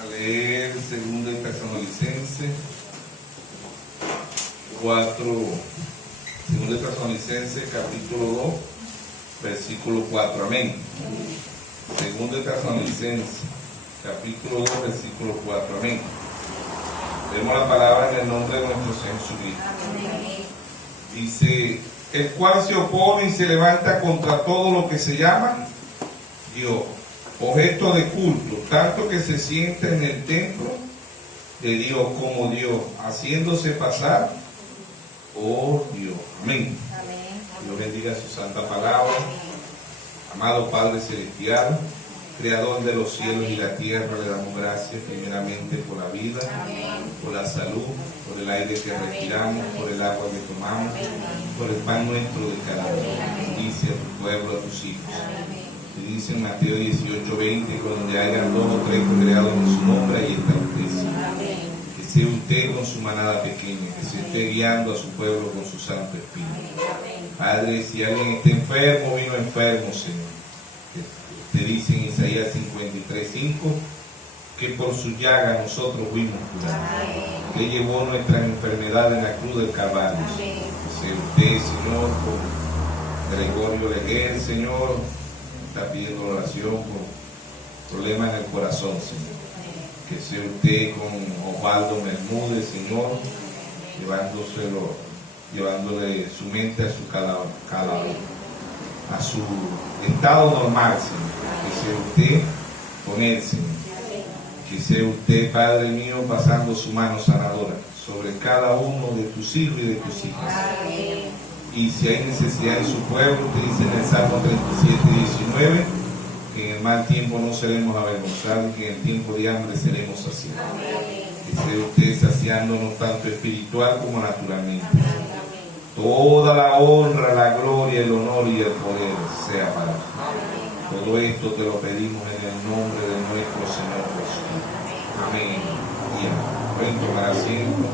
a leer 2 Tesalonicenses 4, 2 Tesalonicenses capítulo 2, versículo 4, amén. 2 Tesalonicenses capítulo 2, versículo 4, amén. Leemos la palabra en el nombre de nuestro Señor Jesucristo. Amén. Dice: el cual se opone y se levanta contra todo lo que se llama Dios, objeto de culto, tanto que se sienta en el templo de Dios como Dios, haciéndose pasar por Dios. Amén. Amén. Dios bendiga su santa palabra. Amado Padre Celestial, Creador de los cielos y la tierra, le damos gracias primeramente por la vida, amén, por la salud, por el aire que respiramos, por el agua que tomamos, amén, por el pan nuestro de cada día. Bendice a tu pueblo, a tus hijos. Te dice en Mateo 18:20, donde hayan 2 o 3 congregados en su nombre, ahí está usted. Que sea usted con su manada pequeña, que se esté guiando a su pueblo con su santo espíritu. Padre, si alguien está enfermo, vino enfermo, Señor. Te dice en Isaías 53:5 que por su llaga nosotros fuimos curados. Que llevó nuestras enfermedades en la cruz del Calvario. Que sea usted, Señor, con Gregorio Leguer, Señor, está pidiendo oración por problemas en el corazón, Señor. Que sea usted con Osvaldo Bermúdez, Señor, llevándole su mente a su cadáver, a su estado normal, Señor. Que sea usted con él, Señor. Que sea usted, Padre mío, pasando su mano sanadora sobre cada uno de tus hijos y de tus hijas. Amén. Y si hay necesidad en su pueblo, te dice en el Salmo 37:19, que en el mal tiempo no seremos avergonzados, que en el tiempo de hambre seremos saciados. Que sea usted saciándonos tanto espiritual como naturalmente. Amén. Toda la honra, la gloria, el honor y el poder sea para ti. Todo esto te lo pedimos en el nombre de nuestro Señor Jesús. Amén. Y amén. Pueden tomar asiento.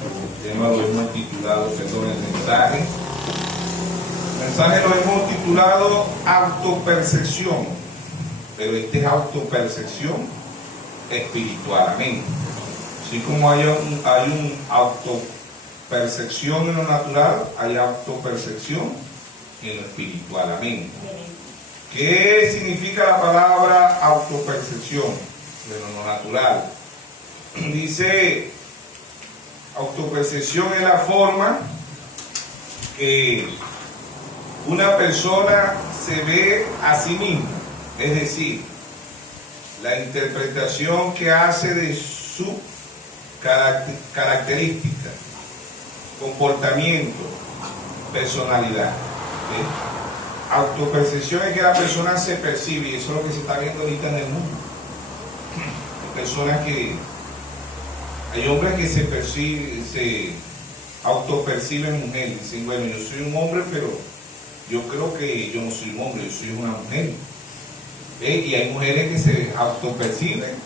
El tema lo hemos titulado, el mensaje. El mensaje lo hemos titulado autopercepción. Pero esta es autopercepción espiritual. Amén. Así como hay un autopercepción en lo natural, hay autopercepción en lo espiritual. Amén. ¿Qué significa la palabra autopercepción? De lo natural. Dice, autopercepción es la forma que una persona se ve a sí misma, es decir, la interpretación que hace de su característica, comportamiento, personalidad. Autopercepción es que la persona se percibe, y eso es lo que se está viendo ahorita en el mundo. Hay personas hay hombres que se autoperciben mujeres, dicen, bueno, yo soy un hombre, pero yo creo que yo no soy un hombre, yo soy una mujer. Y hay mujeres que se autoperciben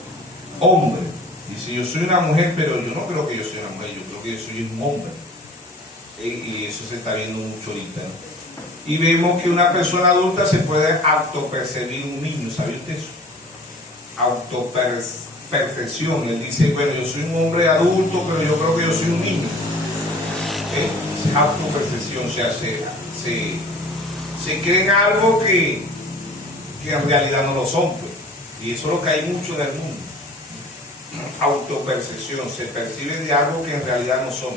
hombre, dice, yo soy una mujer, pero yo no creo que yo soy una mujer, yo creo que yo soy un hombre. Y eso se está viendo mucho ahorita, ¿no? Y vemos que una persona adulta se puede autopercibir un niño, ¿sabe usted eso? Autopercepción. Él dice, bueno, yo soy un hombre adulto, pero yo creo que yo soy un niño. Autopercepción, o sea, se creen algo que en realidad no lo son, pues. Y eso es lo que hay mucho del mundo. Autopercepción, se percibe de algo que en realidad no son.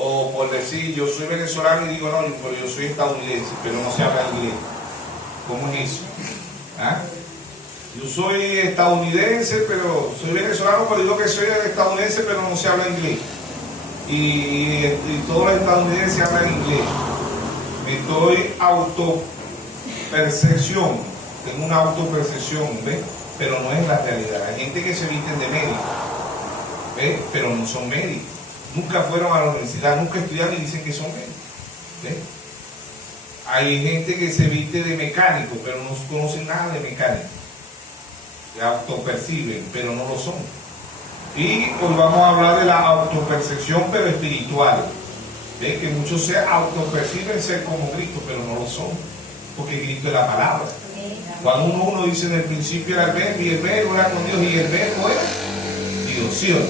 O por decir, yo soy venezolano y digo, no, pero yo soy estadounidense, pero no se habla inglés. ¿Cómo es eso? ¿Ah? Yo soy estadounidense, pero soy venezolano, pero digo que soy estadounidense, pero no se habla inglés. Y todos los estadounidenses hablan inglés. Me doy autopercepción, tengo una autopercepción, ¿ves? Pero no es la realidad. Hay gente que se visten de médicos, ¿ves? Pero no son médicos. Nunca fueron a la universidad, nunca estudiaron y dicen que son médicos. ¿Ves? Hay gente que se viste de mecánico, pero no conocen nada de mecánico. Se autoperciben, pero no lo son. Y hoy vamos a hablar de la autopercepción, pero espiritual. ¿Ves? Que muchos se autoperciben ser como Cristo, pero no lo son. Porque Cristo es la palabra. Juan 1:1 dice: en el principio era el verbo, y el verbo era con Dios, y el verbo era Dios. ¿Sí o no?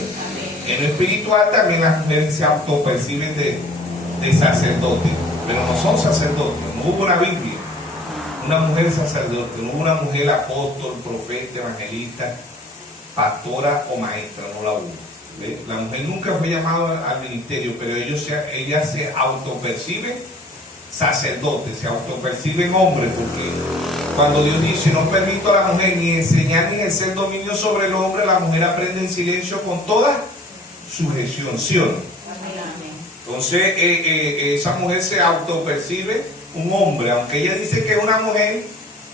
En lo espiritual también las mujeres se autoperciben de sacerdote, pero no son sacerdotes. No hubo una Biblia, una mujer sacerdote, no hubo una mujer apóstol, profeta, evangelista, pastora o maestra, no la hubo. ¿Ve? La mujer nunca fue llamada al ministerio, pero ella se autopercibe sacerdote, se autoperciben hombres, porque cuando Dios dice: no permito a la mujer ni enseñar ni ejercer dominio sobre el hombre, la mujer aprende en silencio con toda sujeción, ¿sí o no? Entonces esa mujer se autopercibe un hombre, aunque ella dice que es una mujer,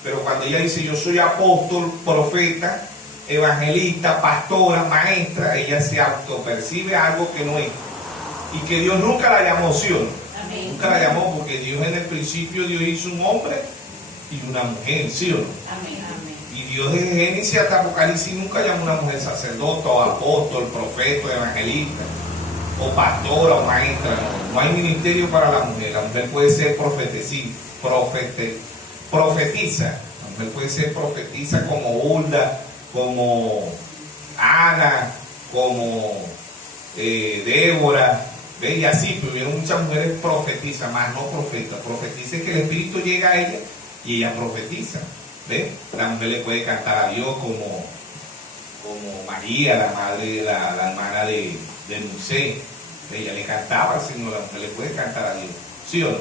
pero cuando ella dice: yo soy apóstol, profeta, evangelista, pastora, maestra, ella se autopercibe algo que no es, y que Dios nunca la llamó, ¿sí o no? Nunca la llamó, porque Dios en el principio Dios hizo un hombre y una mujer, ¿sí o no? Y Dios desde Génesis hasta Apocalipsis nunca llamó a una mujer sacerdote o apóstol, profeta, evangelista o pastora o maestra. No hay ministerio para la mujer. La mujer puede ser profetiza. La mujer puede ser profetiza como Hulda, como Ana, como Débora. ¿Ve? Y así, pero hubieron muchas mujeres profetizas, más no profetas. Profetiza es que el Espíritu llega a ella y ella profetiza. ¿Ve? La mujer le puede cantar a Dios como María, la madre, la hermana de Moisés. Ella le cantaba al Señor. La mujer le puede cantar a Dios, ¿sí o no?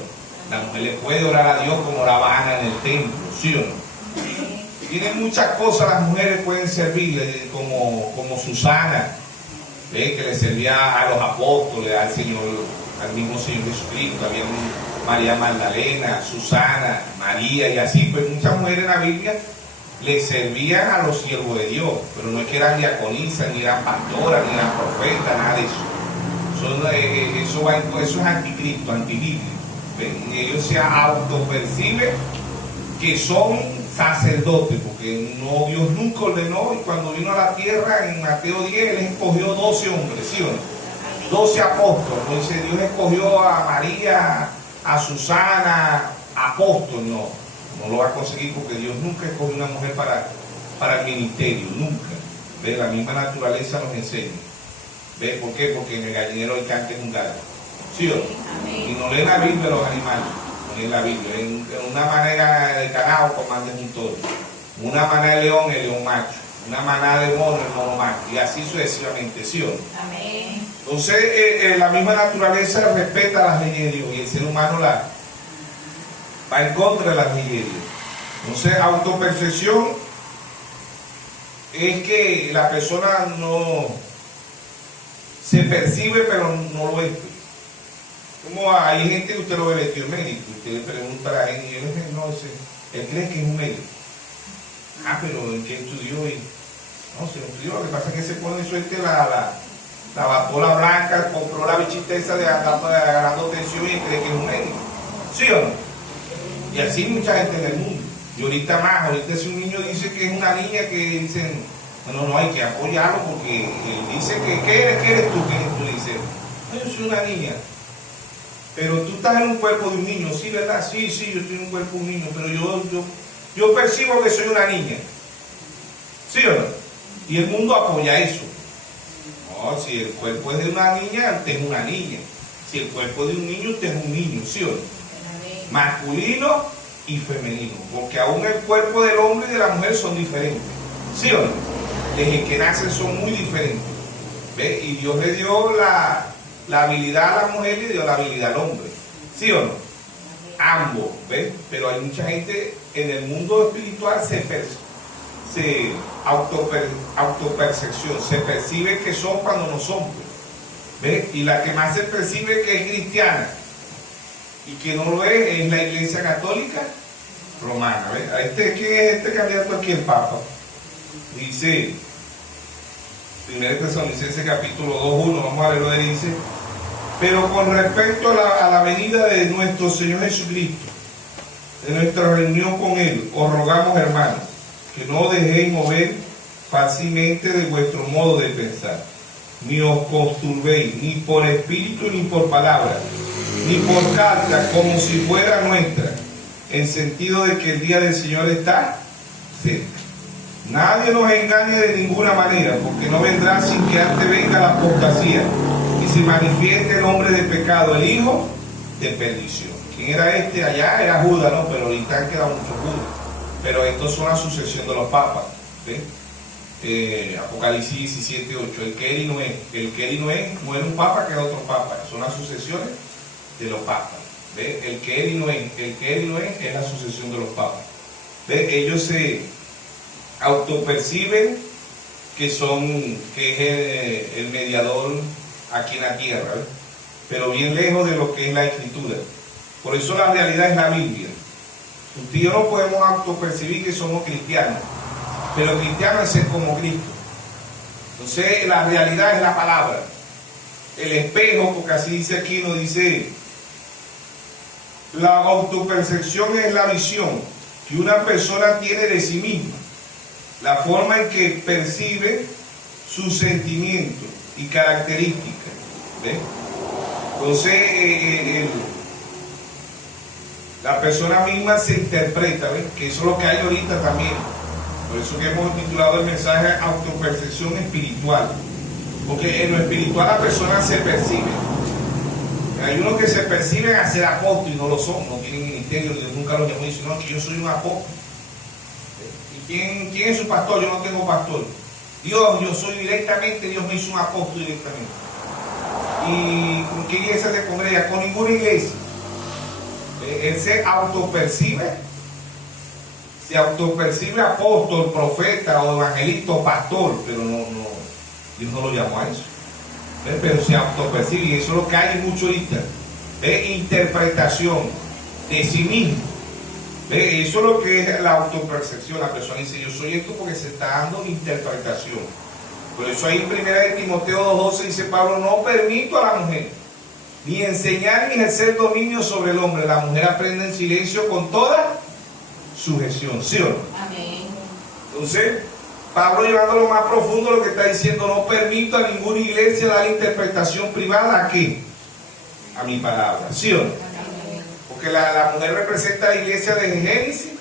La mujer le puede orar a Dios como oraba Ana en el templo, ¿sí o no? Tienen muchas cosas, las mujeres pueden servirle, como Susana, ¿ve? Que le servía a los apóstoles, al Señor, al mismo Señor Jesucristo. Había María Magdalena, Susana, María, y así, pues muchas mujeres en la Biblia le servían a los siervos de Dios, pero no es que eran diaconisas, ni eran pastoras, ni eran profetas, nada de eso. Eso es anticristo, antibíblico. Y ellos se autoperciben que son sacerdotes, porque no, Dios nunca ordenó, y cuando vino a la tierra en Mateo 10, Él escogió 12 hombres, ¿sí o no? 12 apóstoles. Entonces Dios escogió a María, a Susana, apóstol, no lo va a conseguir, porque Dios nunca escogió una mujer para el ministerio, nunca. ¿Ve? La misma naturaleza nos enseña. ¿Ve? ¿Por qué? Porque en el gallinero hay cante un gallo, ¿sí o no? Y no leen la Biblia los animales, no leen la Biblia. En una manera de ganado comandan un toro, una manada de león, el león macho, una manada de mono, el mono macho, y así sucesivamente, ¿sí o no? Amén. Entonces la misma naturaleza respeta las leyes de Dios, y el ser humano va en contra de las leyes de Dios. Entonces, autopercepción es que la persona no se percibe, pero no lo es. Como hay gente que usted lo ve vestido médico, usted le pregunta a la gente, y él él cree que es un médico. Pero ¿en qué estudió? No, se lo estudió. Lo que pasa es que se pone suerte la batola blanca, compró la bichita esa de agarrando tensión, y cree que es un médico, ¿sí o no? Y así mucha gente en el mundo. Y ahorita más, ahorita si un niño dice que es una niña, que dicen, no, hay que apoyarlo, porque él dice que, ¿qué eres tú? ¿Qué dices? Yo soy una niña. Pero tú estás en un cuerpo de un niño, ¿sí, verdad? Sí, yo estoy en un cuerpo de un niño, pero yo percibo que soy una niña. ¿Sí o no? Y el mundo apoya eso. No, si el cuerpo es de una niña, usted es una niña. Si el cuerpo es de un niño, usted es un niño, ¿sí o no? Masculino y femenino, porque aún el cuerpo del hombre y de la mujer son diferentes, ¿sí o no? Desde que nacen son muy diferentes. ¿Ve? Y Dios le dio la habilidad a la mujer y le dio la habilidad al hombre, ¿sí o no? Ambos, ¿ves? Pero hay mucha gente en el mundo espiritual se autopercepción, se percibe que son cuando no son, ¿ves? Y la que más se percibe que es cristiana y que no lo es la Iglesia Católica Romana. ¿Ves? ¿Quién es este candidato aquí? El Papa. Dice 1 Tesalonicenses capítulo 2:1, vamos a verlo. Dice: pero con respecto a la venida de nuestro Señor Jesucristo, de nuestra reunión con Él, os rogamos, hermanos, que no dejéis mover fácilmente de vuestro modo de pensar, ni os conturbéis, ni por espíritu, ni por palabra, ni por carta, como si fuera nuestra, en sentido de que el día del Señor está cerca. Nadie nos engañe de ninguna manera, porque no vendrá sin que antes venga la apostasía y se manifieste el hombre de pecado, el hijo de perdición. ¿Quién era este? Allá era Judas, ¿no? Pero ahorita han quedado muchos Judas. Pero estos son la sucesión de los papas. ¿Ves? Apocalipsis 17, 8. El que era y no es. El que era y no es, muere un papa, queda otro papa. Son las sucesiones de los papas. ¿Ves? El que era y no es. El que era y no es la sucesión de los papas. ¿Ves? Ellos se autoperciben que es el mediador aquí en la tierra, ¿ves? Pero bien lejos de lo que es la escritura. Por eso la realidad es la Biblia. Usted y yo no podemos autopercibir que somos cristianos, pero cristiano es ser como Cristo. Entonces la realidad es la palabra. El espejo, porque así dice aquí, nos dice, la autopercepción es la visión que una persona tiene de sí misma, la forma en que percibe sus sentimientos y características. ¿Ves? Entonces la persona misma se interpreta, ¿ves? Que eso es lo que hay ahorita también. Por eso que hemos titulado el mensaje autopercepción espiritual. Porque en lo espiritual la persona se percibe. Hay unos que se perciben a ser apóstoles y no lo son, no tienen ministerio, Dios nunca los llamó y dicen, no, que yo soy un apóstol. ¿Y quién es su pastor? Yo no tengo pastor. Dios, yo soy directamente, Dios me hizo un apóstol directamente. ¿Y con qué iglesia se congrega? Con ninguna iglesia. Él se autopercibe apóstol, profeta o evangelista o pastor, pero no, Dios no lo llamó a eso. Pero se autopercibe, y eso es lo que hay mucho ahorita. Interpretación de sí mismo. Eso es lo que es la autopercepción. La persona dice, yo soy esto porque se está dando interpretación. Por eso ahí en 1 Timoteo 2:12 dice Pablo, no permito a la mujer ni enseñar ni ejercer dominio sobre el hombre. La mujer aprende en silencio con toda sujeción. ¿Sí o no? Amén. Entonces, Pablo, llevándolo más profundo, lo que está diciendo, no permito a ninguna iglesia dar interpretación privada. ¿A qué? A mi palabra. ¿Sí o no? Amén. Porque la mujer representa la iglesia desde Génesis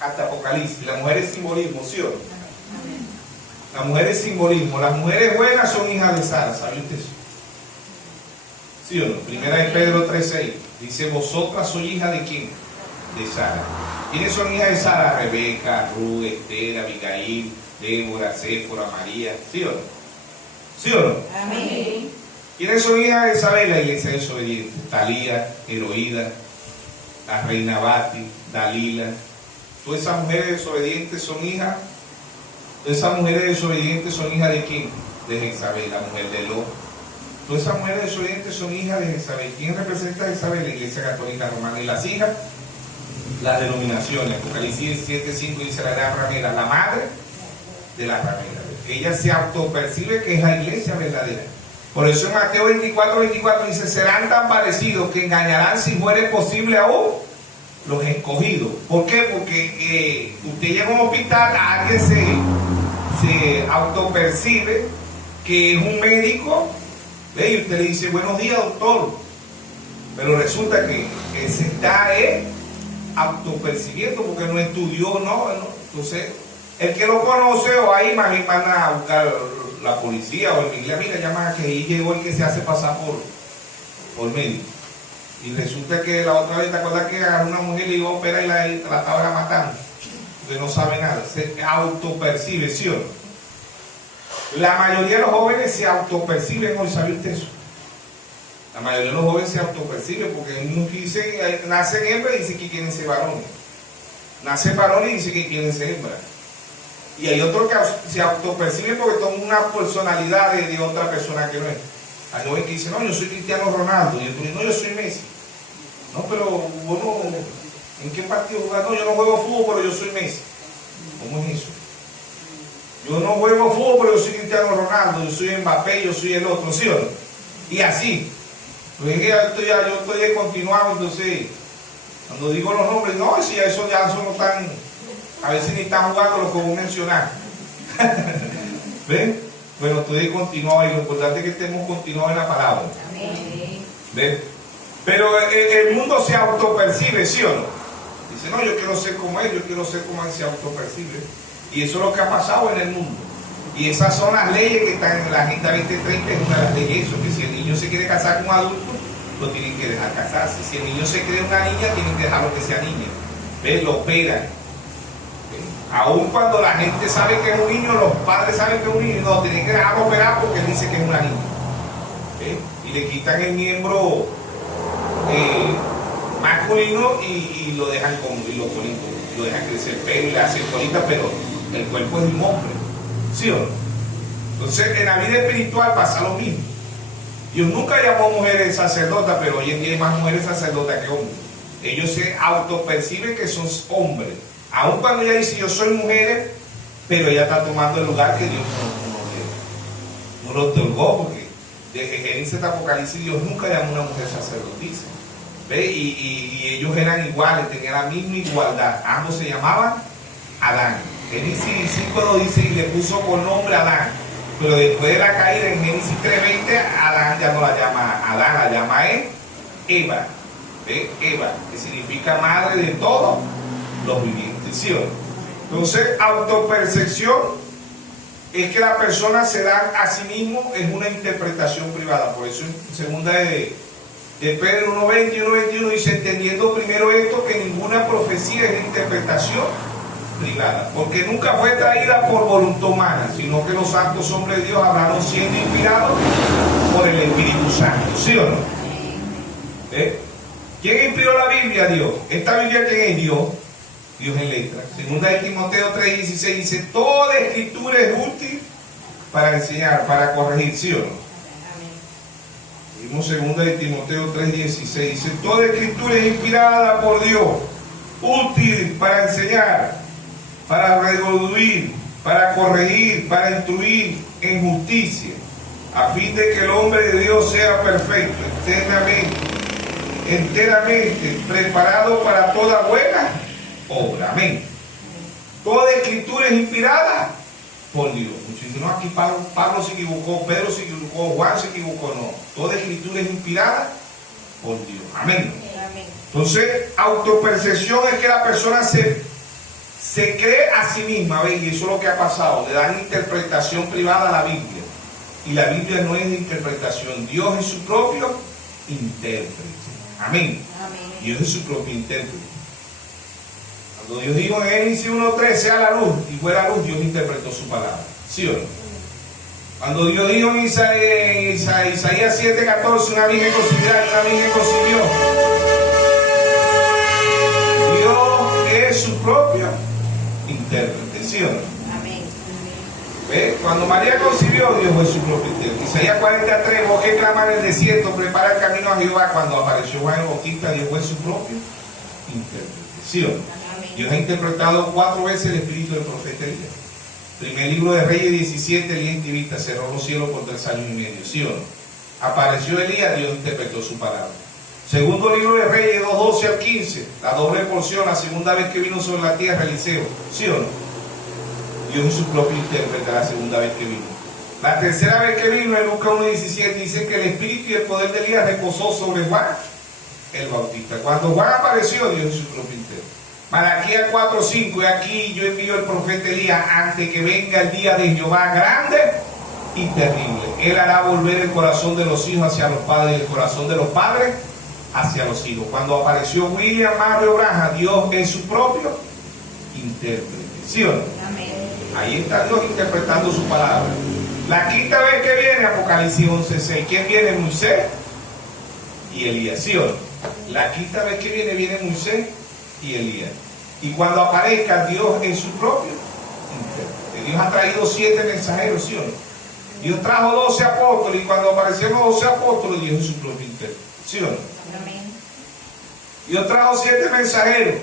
hasta Apocalipsis. La mujer es simbolismo. ¿Sí o no? Amén. La mujer es simbolismo. Las mujeres buenas son hijas de Sara. ¿Sabe usted eso? ¿Sí o no? Primera de Pedro 3:6 dice, vosotras sois hijas de ¿quién? De Sara. ¿Quiénes son hijas de Sara? Rebeca, Ruth, Esther, Abigail, Débora, Séfora, María. ¿Sí o no? ¿Sí o no? Amén. ¿Quiénes son hijas de Isabel? La iglesia desobediente. Talía, Heroída, la reina Bati, Dalila. Todas esas mujeres desobedientes son hijas. Todas esas mujeres desobedientes son hijas de ¿quién? De Jezabel, la mujer de Lot. Todas esas mujeres desobedientes son hijas de Jezabel. ¿Quién representa a Jezabel? La iglesia católica romana. Y las hijas, las denominaciones. Apocalipsis 17:5 dice la gran ramera, la madre de la ramera. Ella se autopercibe que es la iglesia verdadera. Por eso en Mateo 24:24 dice, serán tan parecidos que engañarán si fuere posible aún los escogidos. ¿Por qué? Porque usted llega a un hospital, alguien se autopercibe que es un médico, ¿ve? Y usted le dice, buenos días, doctor. Pero resulta que se está autopercibiendo porque no estudió, ¿no? Entonces, el que lo conoce o ahí van a buscar la policía o el iglesia, mira, llama a que ahí llegó el que se hace pasar por médico. Y resulta que la otra vez, ¿te acuerdas que a una mujer le iba a operar y la estaba matando? Porque no sabe nada, se autopercibe, ¿sí o no? La mayoría de los jóvenes se autoperciben hoy, ¿sabe usted eso? La mayoría de los jóvenes se autoperciben porque unos dicen, nacen hembras y dicen que quieren ser varones. Nacen varones y dicen que quieren ser hembras. Y hay otros que se autoperciben porque toman una personalidad de otra persona que no es. Hay jóvenes que dicen, no, yo soy Cristiano Ronaldo. Y otros dicen, no, yo soy Messi. No, pero bueno, ¿en qué partido jugar? No, yo no juego fútbol, pero yo soy Messi. ¿Cómo es eso? Yo no juego fútbol, pero yo soy Cristiano Ronaldo, yo soy Mbappé, yo soy el otro, ¿sí o no? Y así. Pues yo estoy continuado, entonces, cuando digo los nombres, no, si eso ya son tan, a veces ni están jugando lo que voy a mencionar. ¿Ven? Bueno, estoy continuado y lo importante es que estemos continuados en la palabra. ¿Ven? Pero el mundo se autopercibe, ¿sí o no? Dice, no, yo quiero ser como él, yo quiero ser como él, se autopercibe. Y eso es lo que ha pasado en el mundo. Y esas son las leyes que están en la Agenda 2030, es una de las leyes, eso, que si el niño se quiere casar con un adulto, lo tienen que dejar casarse. Si el niño se cree una niña, tienen que dejarlo que sea niña. ¿Ves? Lo operan. Aún cuando la gente sabe que es un niño, los padres saben que es un niño, no, tienen que dejarlo operar porque él dice que es una niña. Y le quitan el miembro masculino y lo dejan lo dejan crecer pelo y le hacen colita, pero el cuerpo es de un hombre. ¿Sí o no? Entonces, en la vida espiritual pasa lo mismo. Dios nunca llamó a mujeres sacerdotas, pero hoy en día hay más mujeres sacerdotas que hombres. Ellos se autoperciben que son hombres. Aun cuando ella dice yo soy mujer, pero ella está tomando el lugar que Dios no lo otorgó, porque desde Génesis hasta Apocalipsis Dios nunca llamó a una mujer sacerdotisa. ¿Ve? Y ellos eran iguales, tenían la misma igualdad. Ambos se llamaban Adán. Génesis 5 dice y le puso por nombre Adán. Pero después de la caída en Génesis 3:20, Adán ya no la llama Adán, la llama Eva. ¿Ve? Eva, que significa madre de todos los vivientes. ¿Sí o no? Entonces, autopercepción es que la persona se da a sí mismo, es una interpretación privada. Por eso en segunda de Pedro 1:20 y 1:21 dice, entendiendo primero esto, que ninguna profecía es interpretación privada, porque nunca fue traída por voluntad humana, sino que los santos hombres de Dios hablaron siendo inspirados por el Espíritu Santo. ¿Sí o no? ¿Quién inspiró la Biblia? Dios. ¿Esta Biblia quién es? Dios. Dios en letra. Segunda de Timoteo 3:16 dice, toda escritura es útil para enseñar, para corregir. ¿Sí o no? Vimos segunda de Timoteo 3:16 dice, toda escritura es inspirada por Dios, útil para enseñar, para redarguir, para corregir, para instruir en justicia, a fin de que el hombre de Dios sea perfecto, enteramente preparado para toda buena obra. Amén. Toda escritura es inspirada por Dios. Muchos dicen, no, aquí Pablo se equivocó, Pedro se equivocó, Juan se equivocó. No, toda escritura es inspirada por Dios. Amén. Entonces, autopercepción es que la persona se cree a sí misma, ¿ves? Y eso es lo que ha pasado. Le dan interpretación privada a la Biblia. Y la Biblia no es de interpretación. Dios es su propio intérprete. Amén. Dios es su propio intérprete. Cuando Dios dijo en Génesis 1:3, sea la luz, y fue la luz, Dios interpretó su palabra. ¿Sí o no? Cuando Dios dijo en Isaías 7:14, una virgen concebirá y una virgen concibió. Dios es su propio intérprete. ¿Sí o no? Amén. ¿Ve? Cuando María concibió, Dios fue su propio intérprete. Isaías 43, vos que clama en el desierto, prepara el camino a Jehová. Cuando apareció Juan el Bautista, Dios fue su propio intérprete. ¿Sí o no? Dios ha interpretado 4 veces el espíritu del profeta Elías. Primer libro de Reyes 17, Elías intimista, cerró los cielos por 3 años y medio. ¿Sí o no? Apareció Elías, Dios interpretó su palabra. Segundo libro de Reyes 2:12 al 15, la doble porción, la segunda vez que vino sobre la tierra Eliseo. ¿Sí o no? Dios es su propio intérprete la segunda vez que vino. La tercera vez que vino en Lucas 1:17 dice que el espíritu y el poder de Elías reposó sobre Juan el Bautista. Cuando Juan apareció, Dios es su propio intérprete. Malaquías 4:5, y aquí yo envío el profeta Elías antes que venga el día de Jehová grande y terrible. Él hará volver el corazón de los hijos hacia los padres y el corazón de los padres hacia los hijos. Cuando apareció William Mario Branham, Dios es su propio intérprete. ¿Sí o no? Amén. Ahí está Dios interpretando su palabra. La quinta vez que viene, Apocalipsis 11:6. ¿Quién viene? Moisés y Elías. ¿Sí o no? La quinta vez que viene Moisés y Elías. Y cuando aparezca, Dios en su propio intérprete. Dios ha traído 7 mensajeros, ¿sí o no? Dios trajo 12 apóstoles y cuando aparecieron los 12 apóstoles, Dios es su propio intérprete. ¿Sí o no? Amén. Dios trajo 7 mensajeros.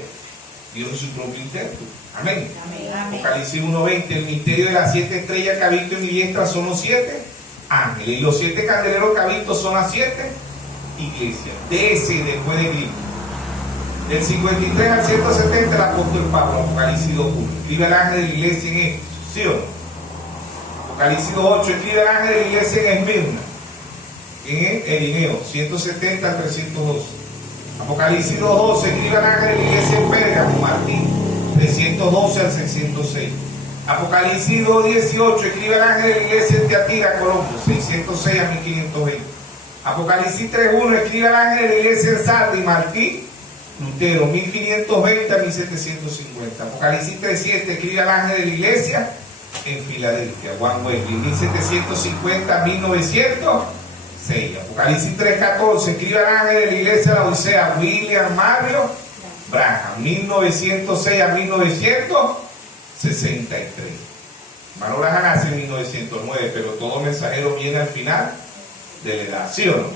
Dios es su propio intérprete. Amén. Amén. Apocalipsis 1:20, el misterio de las 7 estrellas que ha visto en mi diestra son los 7 ángeles. Y los 7 candeleros que ha visto son las 7 iglesias. De ese después de Cristo. Del 53 al 170, el apóstol Pablo, Apocalipsis 2:1. Escribe al ángel de la iglesia en Éfeso. ¿Sí o no? Apocalipsis 2:8. Escribe al ángel de la iglesia en Esmirna. En Erineo, 170 al 312. Apocalipsis 2:12, escribe al ángel de la iglesia en Pérgamo, Martín, 312 al 606. Apocalipsis 2:18, escribe al ángel de la iglesia en Tiatira, Colombo, 606 a 1520. Apocalipsis 3:1, escribe al ángel de la iglesia en Sardis, Martín, Lutero, 1520 a 1750. Apocalipsis 3:7, escribe al ángel de la iglesia en Filadelfia, Juan Wesley, 1750 a 1906. Apocalipsis 3:14, escribe al ángel de la iglesia de la Odisea, William Mario Branham, 1906 a 1963. Hermano Branham nace en 1909, pero todo mensajero viene al final de la edad, ¿sí o no?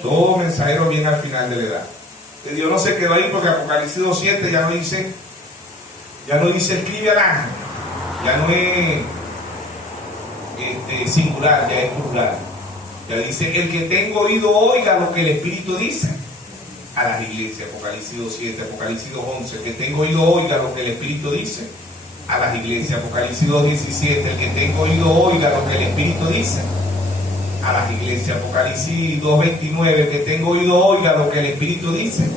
Todo mensajero viene al final de la edad. Dios no se quedó ahí porque Apocalipsis 2:7 ya no dice escribe al ángel, ya no es singular, ya es plural. Ya dice, el que tenga oído oiga lo que el Espíritu dice a las iglesias. Apocalipsis 2:7, Apocalipsis 2:11, el que tenga oído oiga lo que el Espíritu dice a las iglesias. Apocalipsis 2:17, el que tenga oído oiga lo que el Espíritu dice a las iglesias. Apocalipsis 2:29, el que tenga oído oiga lo que el Espíritu dice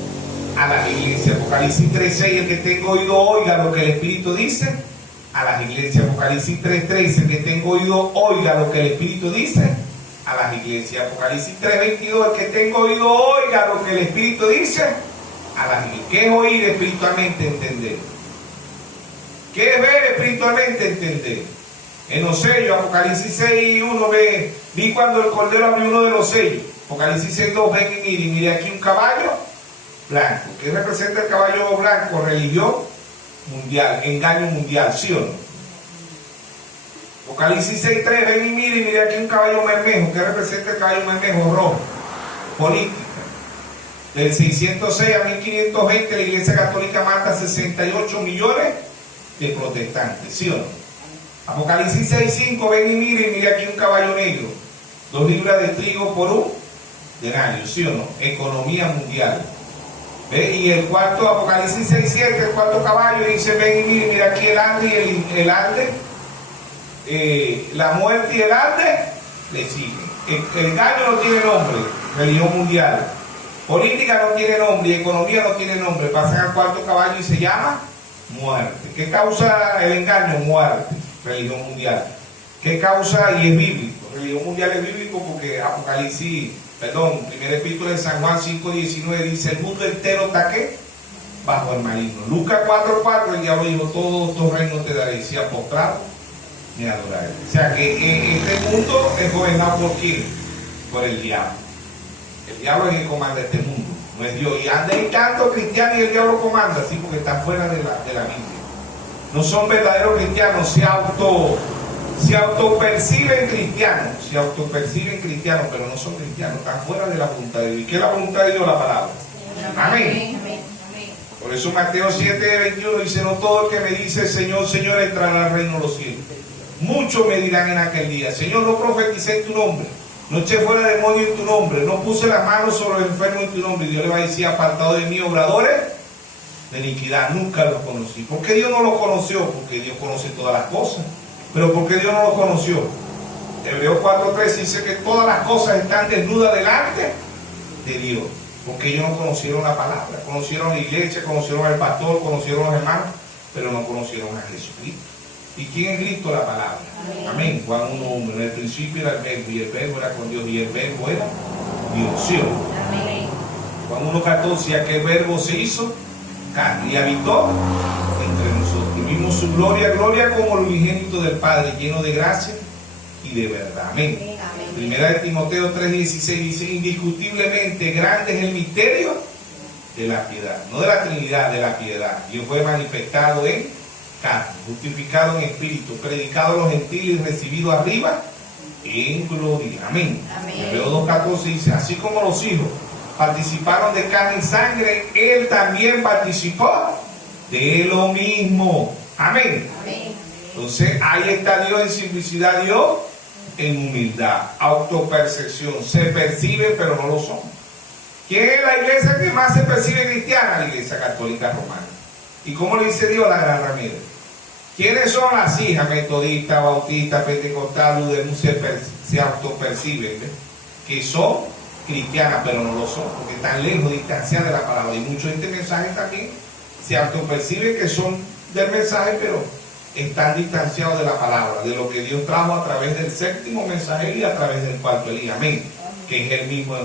a las iglesias. Apocalipsis 3:6, el que tenga oído oiga lo que el Espíritu dice a las iglesias. Apocalipsis 3:13, el que tenga oído oiga lo que el Espíritu dice a las iglesias. Apocalipsis 3:22, el que tenga oído oiga lo que el Espíritu dice a las iglesias. ¿Qué es oír espiritualmente? Entender. ¿Qué es ver espiritualmente? Entender. En los sellos, Apocalipsis 6:1, vi cuando el Cordero abrió uno de los sellos. Apocalipsis 6:2, ven y mire aquí un caballo blanco. ¿Qué representa el caballo blanco? Religión mundial, engaño mundial, ¿sí o no? Apocalipsis 6:3, ven y mire aquí un caballo bermejo. ¿Qué representa el caballo bermejo? Rojo, política. Del 606 a 1520 la Iglesia Católica mata 68 millones de protestantes, ¿sí o no? Apocalipsis 6:5, ven y mire aquí un caballo negro, 2 libras de trigo por un denario, ¿sí o no? Economía mundial. ¿Ve? Y el cuarto, Apocalipsis 6:7, el cuarto caballo dice, ven y mire aquí el ande y el alde, la muerte y el alde le siguen. El engaño no tiene nombre, religión mundial. Política no tiene nombre y economía no tiene nombre. Pasan al cuarto caballo y se llama muerte. ¿Qué causa el engaño? Muerte, religión mundial. ¿Qué causa? Y es bíblico. Religión mundial es bíblico porque primer epístola de San Juan 5:19 dice, el mundo entero está ¿qué? Bajo el maligno. Lucas 4:4, el diablo dijo, todos estos reinos te daré, si postrado me adoraré. O sea que este mundo es gobernado por quién? Por el diablo. El diablo es el que comanda este mundo, no es Dios. Y anda en tanto cristiano y el diablo comanda, así porque está fuera de la Biblia. No son verdaderos cristianos, se autoperciben cristianos, pero no son cristianos, están fuera de la voluntad de Dios. ¿Y qué es la voluntad de Dios? La palabra. Amén. Por eso Mateo 7:21 dice, no todo el que me dice Señor, Señor entrará al reino de los cielos. Muchos me dirán en aquel día, Señor, no profeticé en tu nombre, no eché fuera demonios en tu nombre, no puse las manos sobre los enfermos en tu nombre. Y Dios le va a decir, apartado de mí, obradores de iniquidad, nunca los conocí. ¿Por qué Dios no los conoció? Porque Dios conoce todas las cosas. Pero ¿por qué Dios no los conoció? Hebreos 4:13 dice que todas las cosas están desnudas delante de Dios. Porque ellos no conocieron la palabra, conocieron la iglesia, conocieron al pastor, conocieron a los hermanos, pero no conocieron a Jesucristo. ¿Y quién es Cristo? La palabra. Amén. Juan 1:1. En el principio era el verbo, y el verbo era con Dios, y el verbo era Dios. ¿Sí o no? Juan 1:14, aquel verbo se hizo carne y habitó entre nosotros. Y vimos su gloria, gloria como el unigénito del Padre, lleno de gracia y de verdad. Amén. Primera de Timoteo 3:16 dice, indiscutiblemente grande es el misterio de la piedad, no de la Trinidad, de la piedad. Dios fue manifestado en carne, justificado en espíritu, predicado a los gentiles y recibido arriba en gloria. Amén. Hebreos 2:14 dice, así como los hijos participaron de carne y sangre, Él también participó de lo mismo. Amén. Entonces ahí está Dios en simplicidad, Dios en humildad, autopercepción. Se perciben pero no lo son. ¿Quién es la iglesia que más se percibe cristiana? La Iglesia Católica Romana. ¿Y cómo le dice Dios? La Gran Ramírez. ¿Quiénes son las hijas? Metodistas, bautistas, pentecostales, luteros, se autoperciben, ¿ves? Que son cristianas, pero no lo son, porque están lejos, distanciadas de la palabra. Y muchos de este mensaje también se autoperciben que son del mensaje, pero están distanciados de la palabra, de lo que Dios trajo a través del séptimo mensajero y a través del cuarto Elías. Amén. Que es el mismo,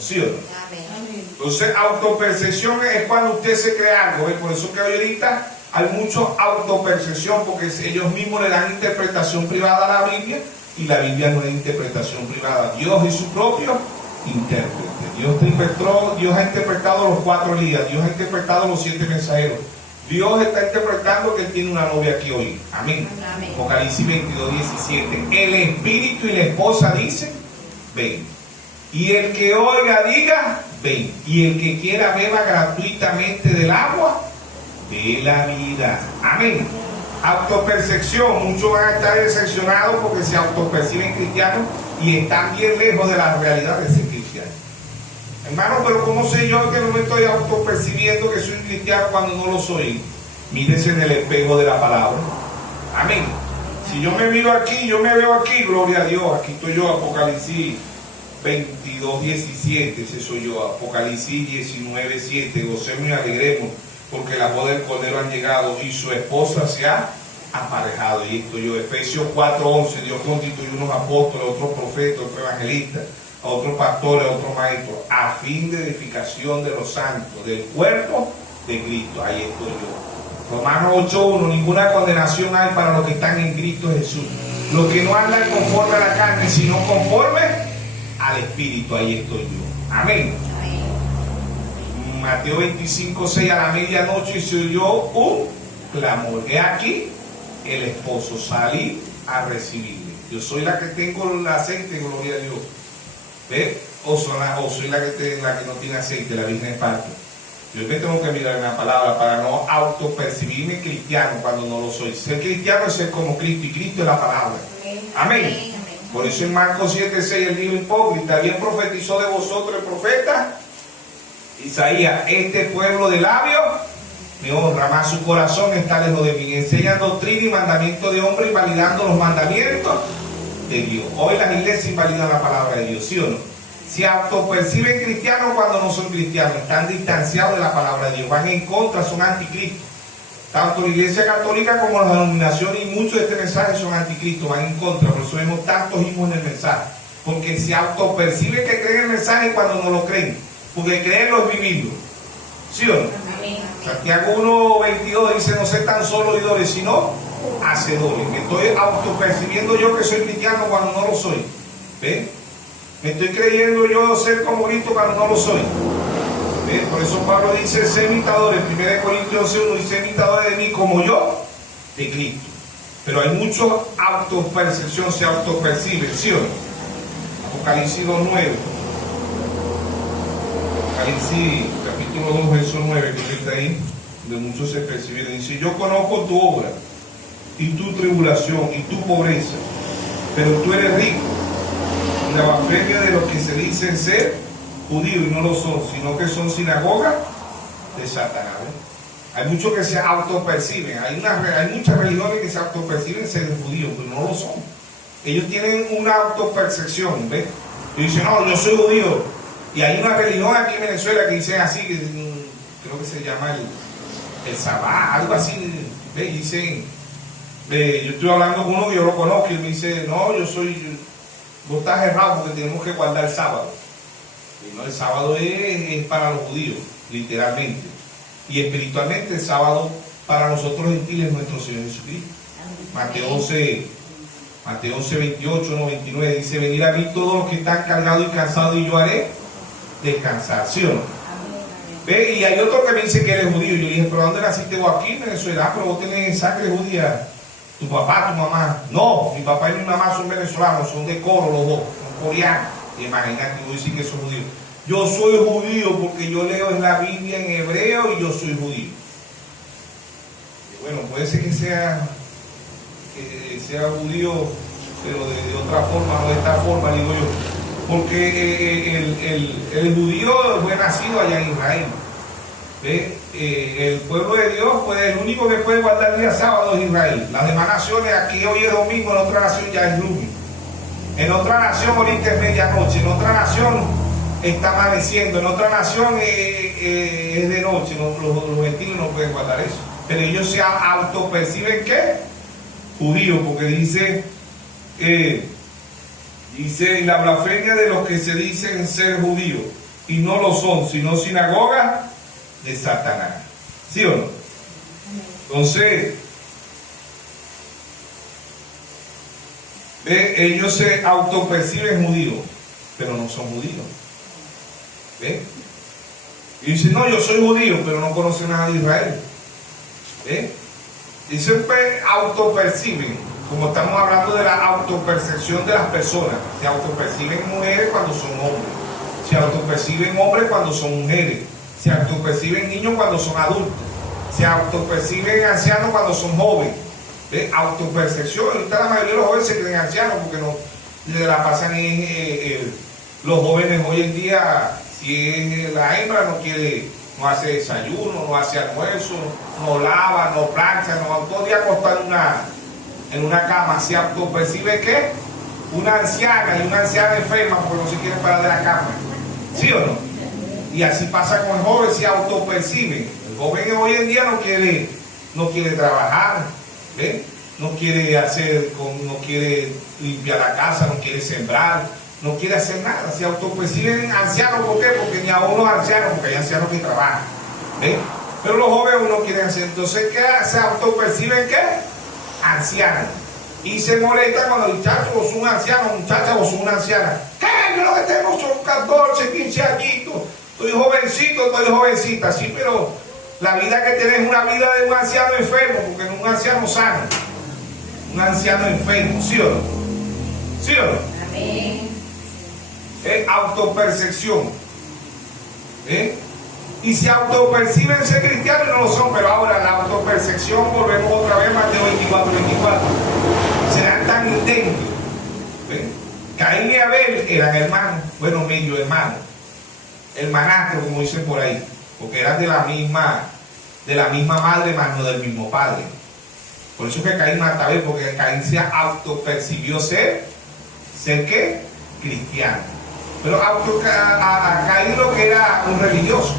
¿sí o no? Amén. Entonces, autopercepción es cuando usted se cree algo. ¿Ves? Por eso que hoy ahorita hay mucho autopercepción, porque ellos mismos le dan interpretación privada a la Biblia, y la Biblia no es interpretación privada. Dios es su propio intérprete. Dios ha interpretado los 4 Elías, Dios ha interpretado los 7 mensajeros. Dios está interpretando que Él tiene una novia aquí hoy. Amén. Amén. Apocalipsis 22, 17. El espíritu y la esposa dicen, ven. Y el que oiga diga, ven. Y el que quiera beba gratuitamente del agua de la vida. Amén. Autopercepción. Muchos van a estar decepcionados porque se autoperciben cristianos y están bien lejos de la realidad de ser cristiano. Hermano, pero ¿cómo sé yo que no me estoy autopercibiendo que soy un cristiano cuando no lo soy? Mírese en el espejo de la palabra. Amén. Si yo me miro aquí, yo me veo aquí, gloria a Dios. Aquí estoy yo, Apocalipsis 22, 17. Ese soy yo. Apocalipsis 19, 7. Gocemos y alegremos, porque la boda del Cordero han llegado y su esposa se ha aparejado. Y esto yo, Efesios 4, 11. Dios constituyó unos apóstoles, otros profetas, otros evangelistas, a otros pastores, a otros maestros, a fin de edificación de los santos, del cuerpo de Cristo. Ahí estoy yo. Romanos 8:1, ninguna condenación hay para los que están en Cristo Jesús. Los que no andan conforme a la carne, sino conforme al Espíritu. Ahí estoy yo. Amén. Mateo 25:6, a la medianoche se oyó un clamor. He aquí el esposo, salí a recibirle. Yo soy la que tengo el aceite, gloria a Dios. ¿Ves? O soy la que no tiene aceite, la Virgen Esparta. Yo me tengo que mirar en la palabra para no autopercibirme cristiano cuando no lo soy. Ser cristiano es ser como Cristo, y Cristo es la palabra. Amén. Por eso en Marcos 7:6 el dijo hipócrita, bien profetizó de vosotros el profeta Isaías, este pueblo de labios me honra, mas su corazón está lejos de mí. Enseñan doctrina y mandamiento de hombre, y validando los mandamientos de Dios. Hoy las iglesias invalidan la palabra de Dios, ¿sí o no? Se autoperciben cristianos cuando no son cristianos, están distanciados de la palabra de Dios, van en contra, son anticristos. Tanto la iglesia católica como las denominaciones, y muchos de este mensaje son anticristos, van en contra. Por eso vemos tantos himnos en el mensaje, porque se autoperciben que creen el mensaje cuando no lo creen, porque creerlo es vivirlo, ¿sí o no? Amén. Santiago 1:22 dice, no sé tan solo oidores, sino hacedores. Me estoy autopercibiendo yo que soy cristiano cuando no lo soy. ¿Ven? Me estoy creyendo yo ser como Cristo cuando no lo soy. ¿Ven? Por eso Pablo dice, sé imitadores. 1 Corintios 11:1 dice, imitadores de mí como yo de Cristo. Pero hay mucho autopercepción, se autopercibe, ¿sí o no? Apocalipsis 2:9. Apocalipsis capítulo 2, verso 9, que está ahí, donde muchos se perciben. Dice, yo conozco tu obra y tu tribulación y tu pobreza, pero tú eres rico. Y la blasfemia de los que se dicen ser judíos y no lo son, sino que son sinagoga de Satanás. Hay muchos que se autoperciben, hay muchas religiones que se autoperciben ser judíos, pero no lo son. Ellos tienen una autopercepción, ¿ves? Y dicen, no, yo soy judío. Y hay una religión aquí en Venezuela que dicen así, que creo que se llama el Sabá, algo así, ¿ves? Y dicen, yo estoy hablando con uno que yo lo conozco y me dice, no, vos estás errado porque tenemos que guardar el sábado. Y no, el sábado es para los judíos, literalmente. Y espiritualmente el sábado para nosotros gentiles es nuestro Señor Jesucristo. Mateo 11, 28, no, 29 dice, venid a mí todos los que están cargados y cansados y yo haré descansar, ¿sí o no? ¿Ve? Y hay otro que me dice que él es judío. Yo le dije, pero ¿dónde naciste vos? Aquí en Venezuela. Pero vos tenés sangre judía. Tu papá, tu mamá. No, mi papá y mi mamá son venezolanos, son de Coro los dos, son coreanos. Y imagínate, vos decís que son judíos. Yo soy judío porque yo leo en la Biblia en hebreo y yo soy judío. Y bueno, puede ser que sea judío, pero de otra forma, no de esta forma, digo yo. Porque el judío fue nacido allá en Israel. El pueblo de Dios, pues el único que puede guardar el día sábado es Israel. Las demás naciones, aquí hoy es domingo, en otra nación ya es lunes. En otra nación ahorita es medianoche. En otra nación está amaneciendo. En otra nación es de noche, los gentiles no pueden guardar eso. Pero ellos se autoperciben ¿qué? Judíos, porque dice la blasfemia de los que se dicen ser judíos y no lo son, sino sinagoga de Satanás. ¿Sí o no? Entonces, ellos se autoperciben judíos, pero no son judíos. ¿Ve? Y dicen, no, yo soy judío, pero no conocen nada de Israel. ¿Ve? Y siempre autoperciben, como estamos hablando de la autopercepción de las personas. Se autoperciben mujeres cuando son hombres, se autoperciben hombres cuando son mujeres, se autoperciben niños cuando son adultos, se autoperciben ancianos cuando son jóvenes. ¿Ve? Autopercepción. Ahorita la mayoría de los jóvenes se creen ancianos porque no le la pasan los jóvenes hoy en día. Si es la hembra, no hace desayuno, no hace almuerzo, no lava, no plancha, no todo el día acostado en una cama. Se autopercibe ¿qué? Una anciana, y una anciana enferma porque no se quiere parar de la cama. ¿Sí o no? Y así pasa con el joven, se autopercibe. El joven hoy en día no quiere trabajar, ¿ve? No quiere limpiar la casa, no quiere sembrar, no quiere hacer nada. Se autoperciben ancianos. ¿Por qué? Porque ni a unos ancianos, porque hay ancianos que trabajan, ¿ve? Pero los jóvenes no quieren hacer. Entonces, ¿qué? Se autoperciben ¿qué? Ancianos. Y se molestan cuando el muchacho, vos sos un anciano, muchacha, vos sos una anciana. ¿Qué? Yo lo que tengo son 14, 15 añitos. Estoy jovencito, estoy jovencita. Sí, pero la vida que tienes es una vida de un anciano enfermo, porque no es un anciano sano. Un anciano enfermo, ¿sí o no? ¿Sí o no? Amén. Es autopercepción. Y se autoperciben ser cristianos y no lo son, pero ahora la autopercepción, volvemos otra vez, Mateo 24, serán tan intensos. Caín y Abel eran hermanos, bueno, medio hermanos, hermanastros, como dicen por ahí, porque eran de la misma madre, más no del mismo padre. Por eso es que Caín mata a Abel, porque Caín se autopercibió ser ¿qué? Cristiano. Pero a Caín lo que era un religioso.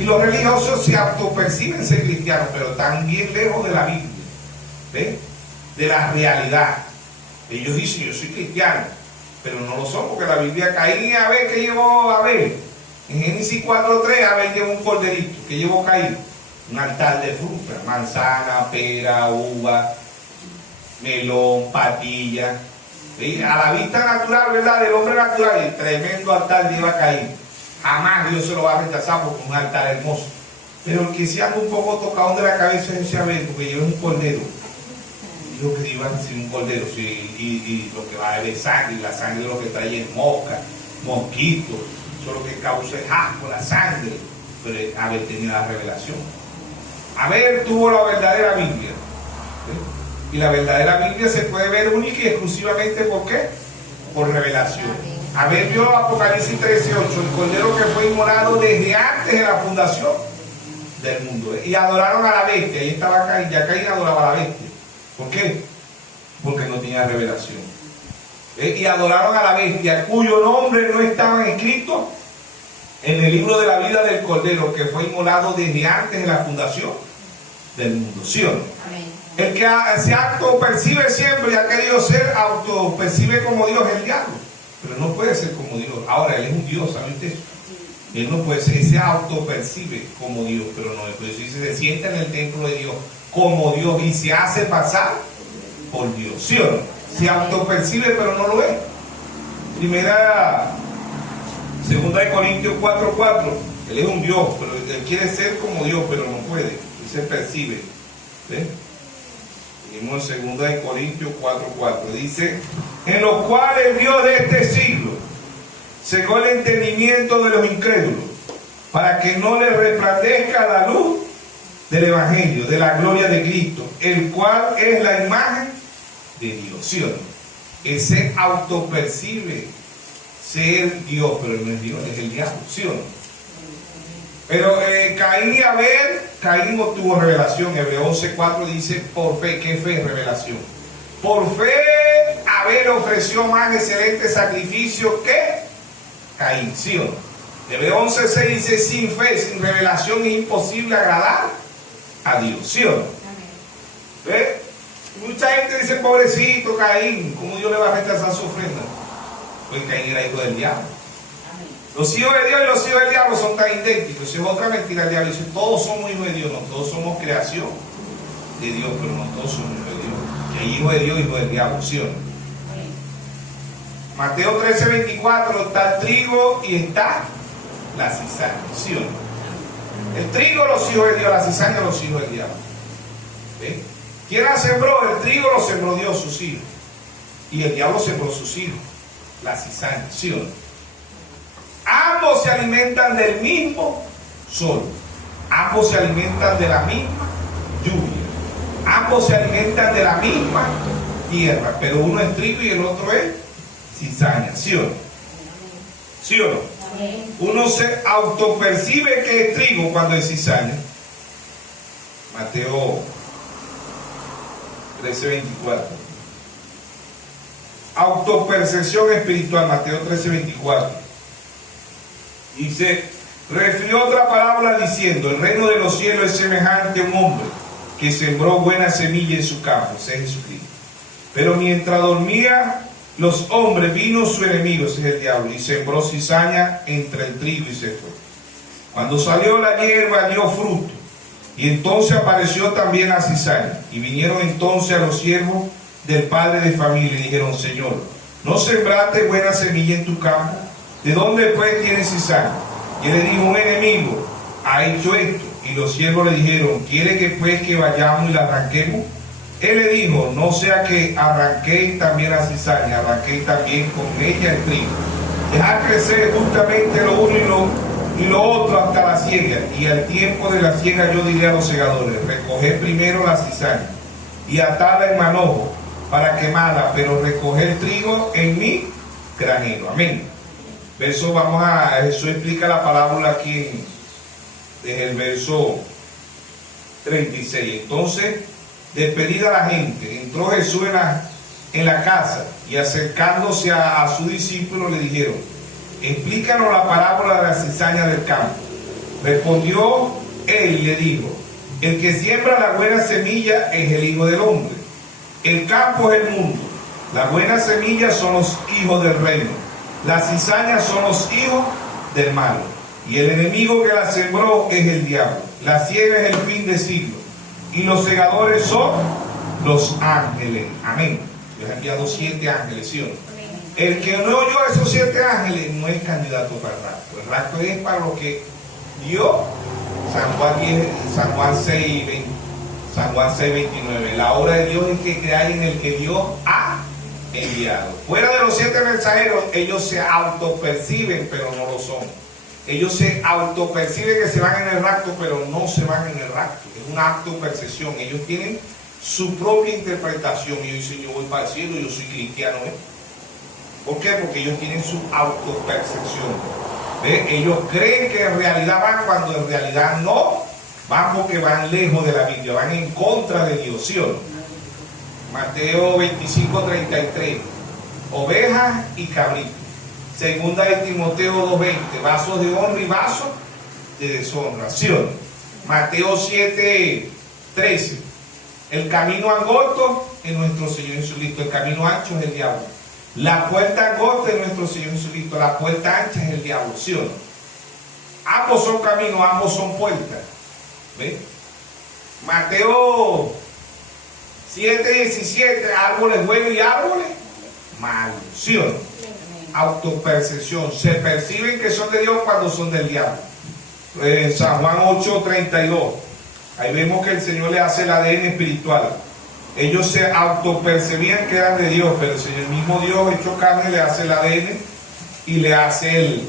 Y los religiosos se autoperciben ser cristianos, pero están bien lejos de la Biblia, ¿ve? De la realidad. Ellos dicen, yo soy cristiano, pero no lo son, porque la Biblia, Caín y Abel, ¿qué llevó Abel? En Génesis 4:3, Abel llevó un corderito. ¿Qué llevó Caín? Un altar de frutas, manzana, pera, uva, melón, patilla. A la vista natural, ¿verdad? Del hombre natural, el tremendo altar lleva Caín. Jamás Dios se lo va a rechazar porque es un altar hermoso. Pero el que se anda un poco tocado de la cabeza es ese Abel, porque lleva un cordero. Y lo que lleva es un cordero, sí, y lo que va a beber sangre, y la sangre lo que trae es mosca, mosquitos, eso lo que causa es asco, la sangre. Pero Abel tenía la revelación. Abel tuvo la verdadera Biblia. Y la verdadera Biblia se puede ver única y exclusivamente ¿por qué? Por revelación. Abel vio Apocalipsis 13:8, el cordero que fue inmolado desde antes de la fundación del mundo. Y adoraron a la bestia. Ahí estaba Caín, ya Caín adoraba a la bestia. ¿Por qué? Porque no tenía revelación. Y adoraron a la bestia, cuyo nombre no estaba escrito en el libro de la vida del cordero que fue inmolado desde antes de la fundación del mundo. ¿Sí o no? Amén. El que se autopercibe siempre y ha querido ser autopercibe como Dios es el diablo, pero no puede ser como Dios. Ahora él es un Dios, ¿sabe usted? Él no puede ser, él se autopercibe como Dios, pero no puede ser. Se sienta en el templo de Dios como Dios y se hace pasar por Dios. ¿Sí o no? Se autopercibe pero no lo es. Segunda de Corintios 4:4. Él es un Dios, pero él quiere ser como Dios, pero no puede. Él se percibe. ¿Ven? Seguimos en 2 de Corintios 4:4. Dice, en lo cual el Dios de este siglo cegó el entendimiento de los incrédulos, para que no les resplandezca la luz del Evangelio, de la gloria de Cristo, el cual es la imagen de Dios. ¿Sí o no? Él se autopercibe ser Dios, pero no es Dios, es el diablo. ¿Sí o no? Pero Caín y Abel, Caín obtuvo revelación. Hebreos 11:4 dice, por fe. ¿Qué fe es revelación? Por fe Abel ofreció más excelente sacrificio que Caín, ¿sí o no? Hebreos 11:6 dice, sin fe, sin revelación es imposible agradar a Dios, ¿sí o no? ¿Ve? Mucha gente dice, pobrecito Caín, ¿cómo Dios le va a rechazar su ofrenda? Pues Caín era hijo del diablo. Los hijos de Dios y los hijos del diablo son tan idénticos. Si es otra mentira, el diablo dice, todos somos hijos de Dios, no, todos somos creación de Dios, pero no todos somos hijos de Dios. Y hay hijo de Dios y hijo del diablo, ¿sí o no? Mateo 13:24, está el trigo y está la cizaña, ¿sí o no? El trigo los hijos de Dios, la cizaña los hijos del diablo. ¿Ve? ¿Quién la sembró? El trigo lo sembró Dios, sus hijos. Y el diablo sembró sus hijos, la cizaña, ¿sí o no? Ambos se alimentan del mismo sol. Ambos se alimentan de la misma lluvia. Ambos se alimentan de la misma tierra. Pero uno es trigo y el otro es cizaña, ¿sí o no? ¿Sí o no? Uno se autopercibe que es trigo cuando es cizaña. Mateo 13:24. Autopercepción espiritual, Mateo 13:24. Dice, refirió otra palabra diciendo, el reino de los cielos es semejante a un hombre que sembró buena semilla en su campo, ese es Jesucristo. Pero mientras dormía los hombres, vino su enemigo, ese es el diablo, y sembró cizaña entre el trigo y se fue. Cuando salió la hierba dio fruto, y entonces apareció también la cizaña. Y vinieron entonces a los siervos del padre de familia y dijeron, Señor, ¿no sembraste buena semilla en tu campo? ¿De dónde pues tienes cizaña? Y él le dijo, un enemigo ha hecho esto. Y los siervos le dijeron, ¿quiere que pues que vayamos y la arranquemos? Él le dijo, no sea que arranquéis también la cizaña, arranquéis también con ella el trigo. Dejad crecer justamente lo uno y lo otro hasta la siega. Y al tiempo de la siega yo diré a los segadores, recoged primero la cizaña y atadla en manojo para quemarla, pero recoged el trigo en mi granero. Amén. Verso, Jesús explica la parábola aquí desde el verso 36. Entonces, despedida la gente, entró Jesús en la casa y acercándose a su discípulo le dijeron, explícanos la parábola de la cizaña del campo. Respondió él y le dijo, el que siembra la buena semilla es el Hijo del Hombre. El campo es el mundo. La buena semilla son los hijos del reino. Las cizañas son los hijos del mal. Y el enemigo que la sembró es el diablo. La siega es el fin de siglo. Y los segadores son los ángeles. Amén. Dios ha enviado 7 ángeles, ¿sí o no? El que no oyó a esos 7 ángeles no es candidato para el rapto. El rapto es para lo que dio San Juan 6:29. La obra de Dios es que creáis en el que Dios ha enviado. Fuera de los 7 mensajeros, ellos se autoperciben, pero no lo son. Ellos se autoperciben que se van en el rapto, pero no se van en el rapto. Es una autopercepción. Ellos tienen su propia interpretación. Y ellos dicen, yo voy para el cielo, yo soy cristiano. ¿Por qué? Porque ellos tienen su autopercepción. ¿Ve? Ellos creen que en realidad van cuando en realidad no van, porque van lejos de la Biblia, van en contra de Dios, ¿sí o no? Mateo 25:33, ovejas y cabritos. Segunda de Timoteo 2:20, vasos de honra y vasos de deshonra, ¿sí o no? Mateo 7:13, el camino angosto es nuestro Señor Jesucristo, el camino ancho es el diablo. La puerta angosta es nuestro Señor Jesucristo, la puerta ancha es el diablo, ¿sí o no? Ambos son caminos, ambos son puertas. ¿Ve? Mateo 7:17, árboles buenos y árboles malos, ¿sí o no? Autopercepción, se perciben que son de Dios cuando son del diablo. En San Juan 8:32, ahí vemos que el Señor le hace el ADN espiritual. Ellos se autopercibían que eran de Dios, pero el mismo Dios hecho carne le hace el ADN y le hace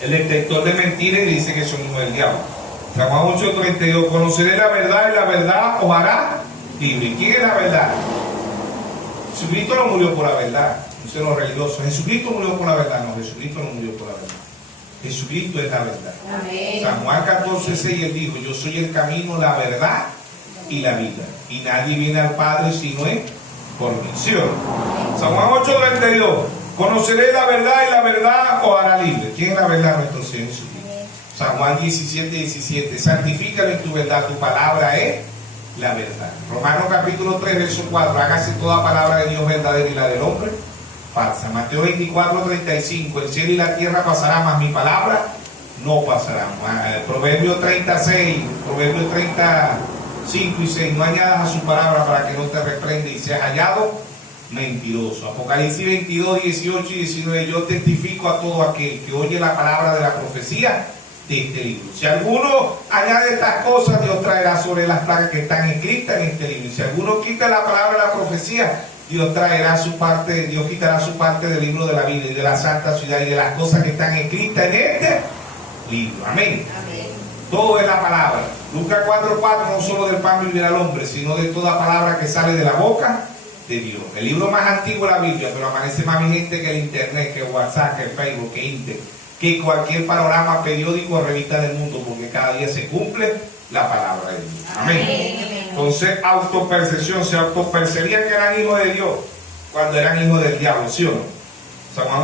el detector de mentiras y dice que son hijos del diablo. San Juan 8:32, conoceré la verdad y la verdad os hará libre. ¿Quién es la verdad? Jesucristo no murió por la verdad, no sé los religiosos. Jesucristo murió por la verdad, no, Jesucristo no murió por la verdad. Jesucristo es la verdad. Amén. San Juan 14:6 él dijo, yo soy el camino, la verdad y la vida. Y nadie viene al Padre si no es por mí. ¿Sí o no? San Juan 8:32, Conoceré la verdad y la verdad os hará libre. ¿Quién es la verdad? Nuestro Señor Jesucristo. San Juan 17:17. Santifícalo en tu verdad, tu palabra es la verdad. Romanos capítulo 3, verso 4. Hágase toda palabra de Dios verdadera y la del hombre falsa. Mateo 24:35. El cielo y la tierra pasarán, mas mi palabra no pasarán. Proverbio 36, Proverbio 35 y 6. No añadas a su palabra para que no te reprende y seas hallado mentiroso. Apocalipsis 22, 18 y 19. Yo testifico a todo aquel que oye la palabra de la profecía de este libro. Si alguno añade estas cosas, Dios traerá sobre las plagas que están escritas en este libro. Y si alguno quita la palabra de la profecía, Dios quitará su parte del libro de la vida y de la santa ciudad y de las cosas que están escritas en este libro. Amén. Amén. Todo es la palabra. Lucas 4:4. No solo del pan vivirá el hombre, sino de toda palabra que sale de la boca de Dios. El libro más antiguo es la Biblia, pero amanece más vigente que el internet, que WhatsApp, que Facebook, que Inter, que cualquier panorama, periódico o revista del mundo, porque cada día se cumple la palabra de Dios. Amén. Amén. Entonces, autopercepción, se autopercibían que eran hijos de Dios cuando eran hijos del diablo, ¿sí o no? San Juan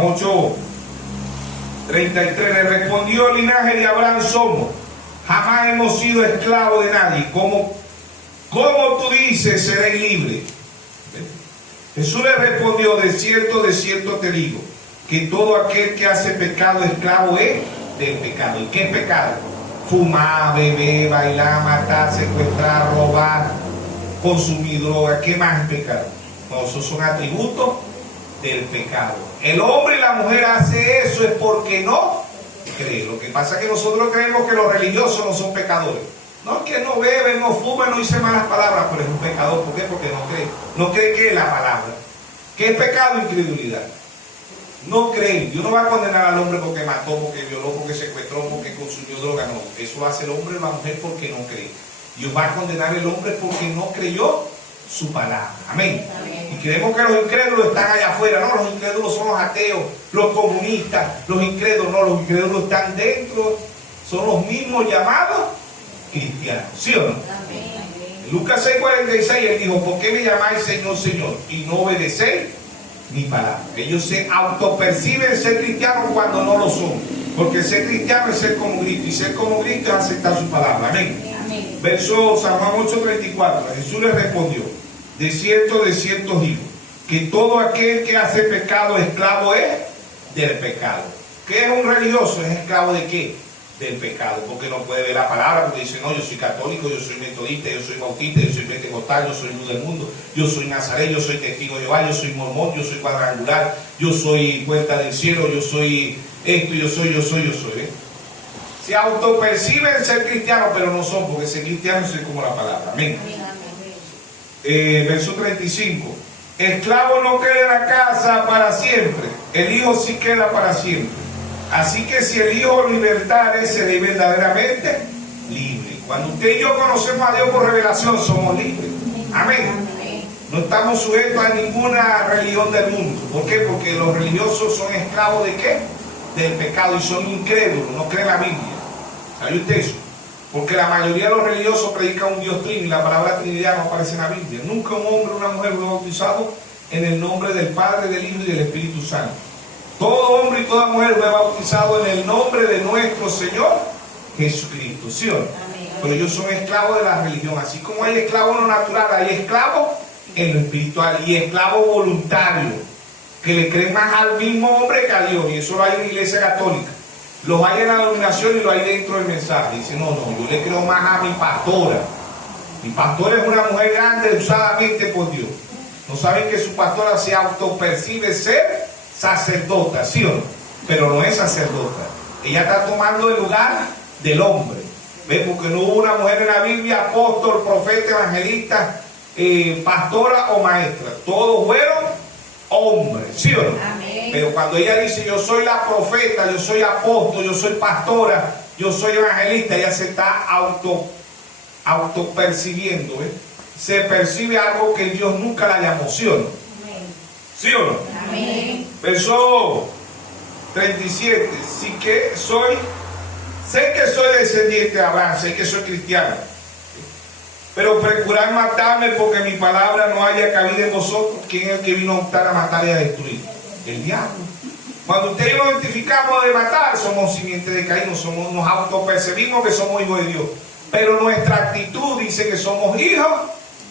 8:33. Le respondió: el linaje de Abraham somos, jamás hemos sido esclavos de nadie. ¿Cómo tú dices, seré libre? Jesús le respondió: de cierto te digo, que todo aquel que hace pecado, esclavo es del pecado. ¿Y qué es pecado? Fumar, beber, bailar, matar, secuestrar, robar, consumir droga. ¿Qué más es pecado? No, esos son atributos del pecado. El hombre y la mujer hace eso es porque no cree. Lo que pasa es que nosotros creemos que los religiosos no son pecadores. No es que no beben, no fumen, no dice malas palabras, pero es un pecador. ¿Por qué? Porque no cree. No cree que es la palabra. ¿Qué es pecado? Incredulidad. No creen. Dios no va a condenar al hombre porque mató, porque violó, porque secuestró, porque consumió droga. No, eso lo hace el hombre y la mujer porque no cree. Dios va a condenar al hombre porque no creyó su palabra. Amén. Amén. Y creemos que los incrédulos están allá afuera. No, los incrédulos son los ateos, los comunistas, los incrédulos. No, los incrédulos están dentro. Son los mismos llamados cristianos. ¿Sí o no? Amén. En Lucas 6:46 él dijo: ¿por qué me llamáis Señor, Señor, y no obedecéis mi palabra? Ellos se autoperciben ser cristianos cuando no lo son, porque ser cristiano es ser como Cristo, y ser como Cristo es aceptar su palabra. Amén. Amén. Verso San Juan 8:34. Jesús le respondió: de cierto digo, que todo aquel que hace pecado, esclavo es del pecado. ¿Qué es un religioso? ¿Es esclavo de qué? Del pecado, porque no puede ver la palabra, porque dice: no, yo soy católico, yo soy metodista, yo soy bautista, yo soy pentecostal, yo soy luz del mundo, yo soy nazareno, yo soy testigo de Jehová, yo soy mormón, yo soy cuadrangular, yo soy puerta del cielo, yo soy esto, yo soy. Se autoperciben ser cristianos, pero no son, porque ser cristiano es como la palabra. Amén. Verso 35. Esclavo no queda en la casa para siempre, el hijo sí queda para siempre. Así que si el Hijo libertare, seré verdaderamente libre. Cuando usted y yo conocemos a Dios por revelación, somos libres. Amén. No estamos sujetos a ninguna religión del mundo. ¿Por qué? Porque los religiosos son esclavos ¿de qué? Del pecado, y son incrédulos, no creen la Biblia. ¿Sabe usted eso? Porque la mayoría de los religiosos predican un Dios trino y la palabra Trinidad no aparece en la Biblia. Nunca un hombre o una mujer fue bautizado en el nombre del Padre, del Hijo y del Espíritu Santo. Todo hombre y toda mujer fue bautizado en el nombre de nuestro Señor Jesucristo. ¿Sí o no? Amén. Pero ellos son esclavos de la religión. Así como hay esclavos en lo natural, hay esclavos en lo espiritual y esclavos voluntarios que le creen más al mismo hombre que a Dios. Y eso lo hay en la Iglesia Católica. Los hay en la denominación y lo hay dentro del mensaje. Dice: no, yo le creo más a mi pastora. Mi pastora es una mujer grande usadamente por Dios. No saben que su pastora se autopercibe ser sacerdota, ¿sí o no? Pero no es sacerdota. Ella está tomando el lugar del hombre. ¿Ves? Porque no hubo una mujer en la Biblia, apóstol, profeta, evangelista, pastora o maestra. Todos fueron hombres, ¿sí o no? Amén. Pero cuando ella dice: yo soy la profeta, yo soy apóstol, yo soy pastora, yo soy evangelista, ella se está autopercibiendo, ¿eh? Se percibe algo que Dios nunca la llamó, ¿sí o no? ¿Sí o no? Amén. Verso 37. Sé que soy descendiente de Abraham, sé que soy cristiano. Pero procurar matarme porque mi palabra no haya cabida en vosotros. ¿Quién es el que vino a optar a matar y a destruir? El diablo. Cuando usted y yo nos identificamos de matar, somos simiente de Caín, nos autopercebimos que somos hijos de Dios. Pero nuestra actitud dice que somos hijos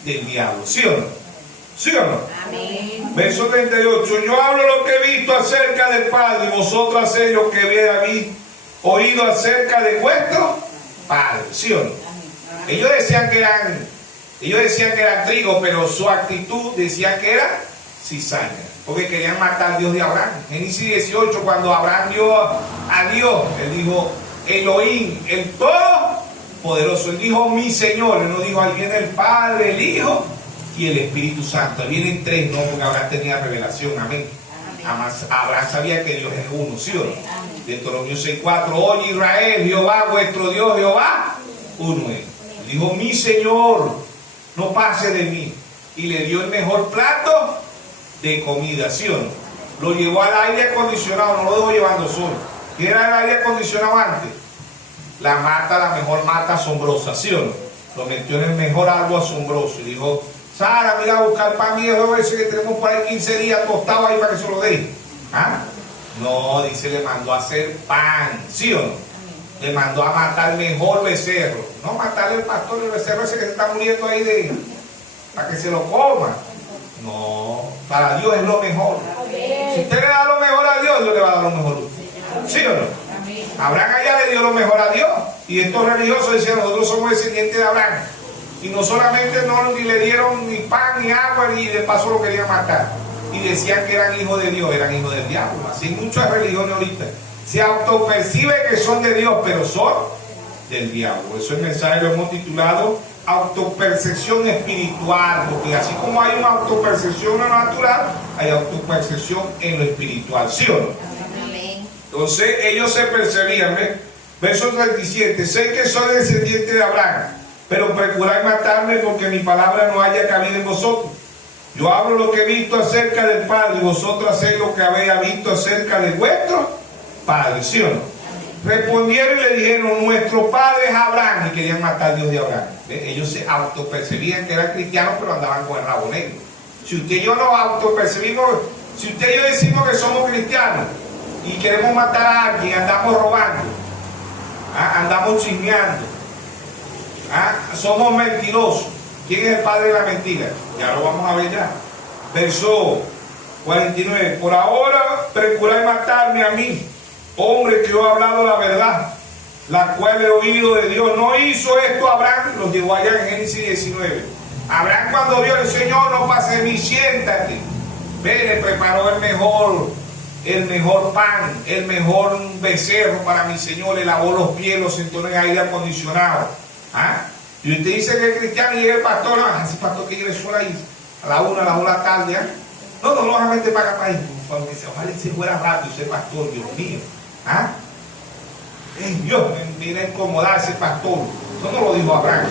del diablo. ¿Sí o no? ¿Sí o no? Amén. Verso 38. Yo hablo lo que he visto acerca del Padre, y vosotros hacéis lo que habéis oído acerca de vuestro Padre. ¿Sí o no? Ellos decían que eran trigo, pero su actitud decía que era cizaña, porque querían matar al Dios de Abraham. Génesis 18, cuando Abraham vio a Dios, él dijo Elohim, el Todopoderoso. Él dijo mi Señor. Él no dijo ahí viene el Padre, el Hijo y el Espíritu Santo. Ahí vienen tres, no, porque Abraham tenía revelación. Amén. Además, Abraham sabía que Dios es uno, ¿sí o no? Deuteronomio 6:4. Oye Israel, Jehová vuestro Dios, Jehová uno es. Él dijo mi Señor, no pase de mí. Y le dio el mejor plato de comida, ¿sí o no? Lo llevó al aire acondicionado, no lo dejó llevando solo. ¿Quién era el aire acondicionado antes? La mejor mata asombrosa, ¿sí o no? Lo metió en el mejor árbol asombroso y dijo, Sara, mira a buscar pan viejo ese que tenemos por ahí 15 días tostado ahí para que se lo deje. ¿Ah? No, dice, le mandó a hacer pan, ¿sí o no? Le mandó a matar el mejor becerro. No matarle el pastor, el becerro ese que se está muriendo ahí para que se lo coma. No, para Dios es lo mejor. Si usted le da lo mejor a Dios, Dios le va a dar lo mejor a usted. ¿Sí o no? Abraham allá le dio lo mejor a Dios. Y estos religiosos decían, nosotros somos descendientes de Abraham. Y no solamente ni le dieron ni pan ni agua, ni de paso lo querían matar. Y decían que eran hijos de Dios, eran hijos del diablo. Así muchas religiones ahorita se autoperciben que son de Dios, pero son del diablo. Por eso el mensaje lo hemos titulado autopercepción espiritual, porque así como hay una autopercepción en lo natural, hay autopercepción en lo espiritual, ¿sí o no? Amén. Entonces ellos se percibían, ¿ves? Verso 37, sé que soy descendiente de Abraham, pero procuráis matarme porque mi palabra no haya cabido en vosotros. Yo hablo lo que he visto acerca del Padre, y vosotros hacéis lo que habéis visto acerca de vuestro Padre, ¿sí o no? Respondieron y le dijeron, nuestro padre es Abraham, y querían matar al Dios de Abraham. Ellos se autopercibían que eran cristianos, pero andaban con el rabo negro. Si usted y yo nos autopercibimos, si usted y yo decimos que somos cristianos y queremos matar a alguien, andamos robando, andamos chismeando, somos mentirosos. ¿Quién es el padre de la mentira? Ya lo vamos a ver ya. Verso 49. Por ahora procuráis matarme a mí, hombre que yo he hablado la verdad, la cual he oído de Dios. No hizo esto Abraham, lo llevó allá en Génesis 19. Abraham cuando vio al Señor, no pase de mí, siéntate. Ve, le preparó el mejor pan, el mejor becerro para mi Señor, le lavó los pies, los sentó en el aire acondicionado. Y usted dice que es cristiano y llega el pastor, ese pastor que lleve sola ahí, a la 1, a las 2 de la tarde, no vas a meter para acá para ahí, porque ojalá se fuera rápido ese pastor, Dios mío. Dios me viene a incomodar ese pastor. Eso no lo dijo Abraham.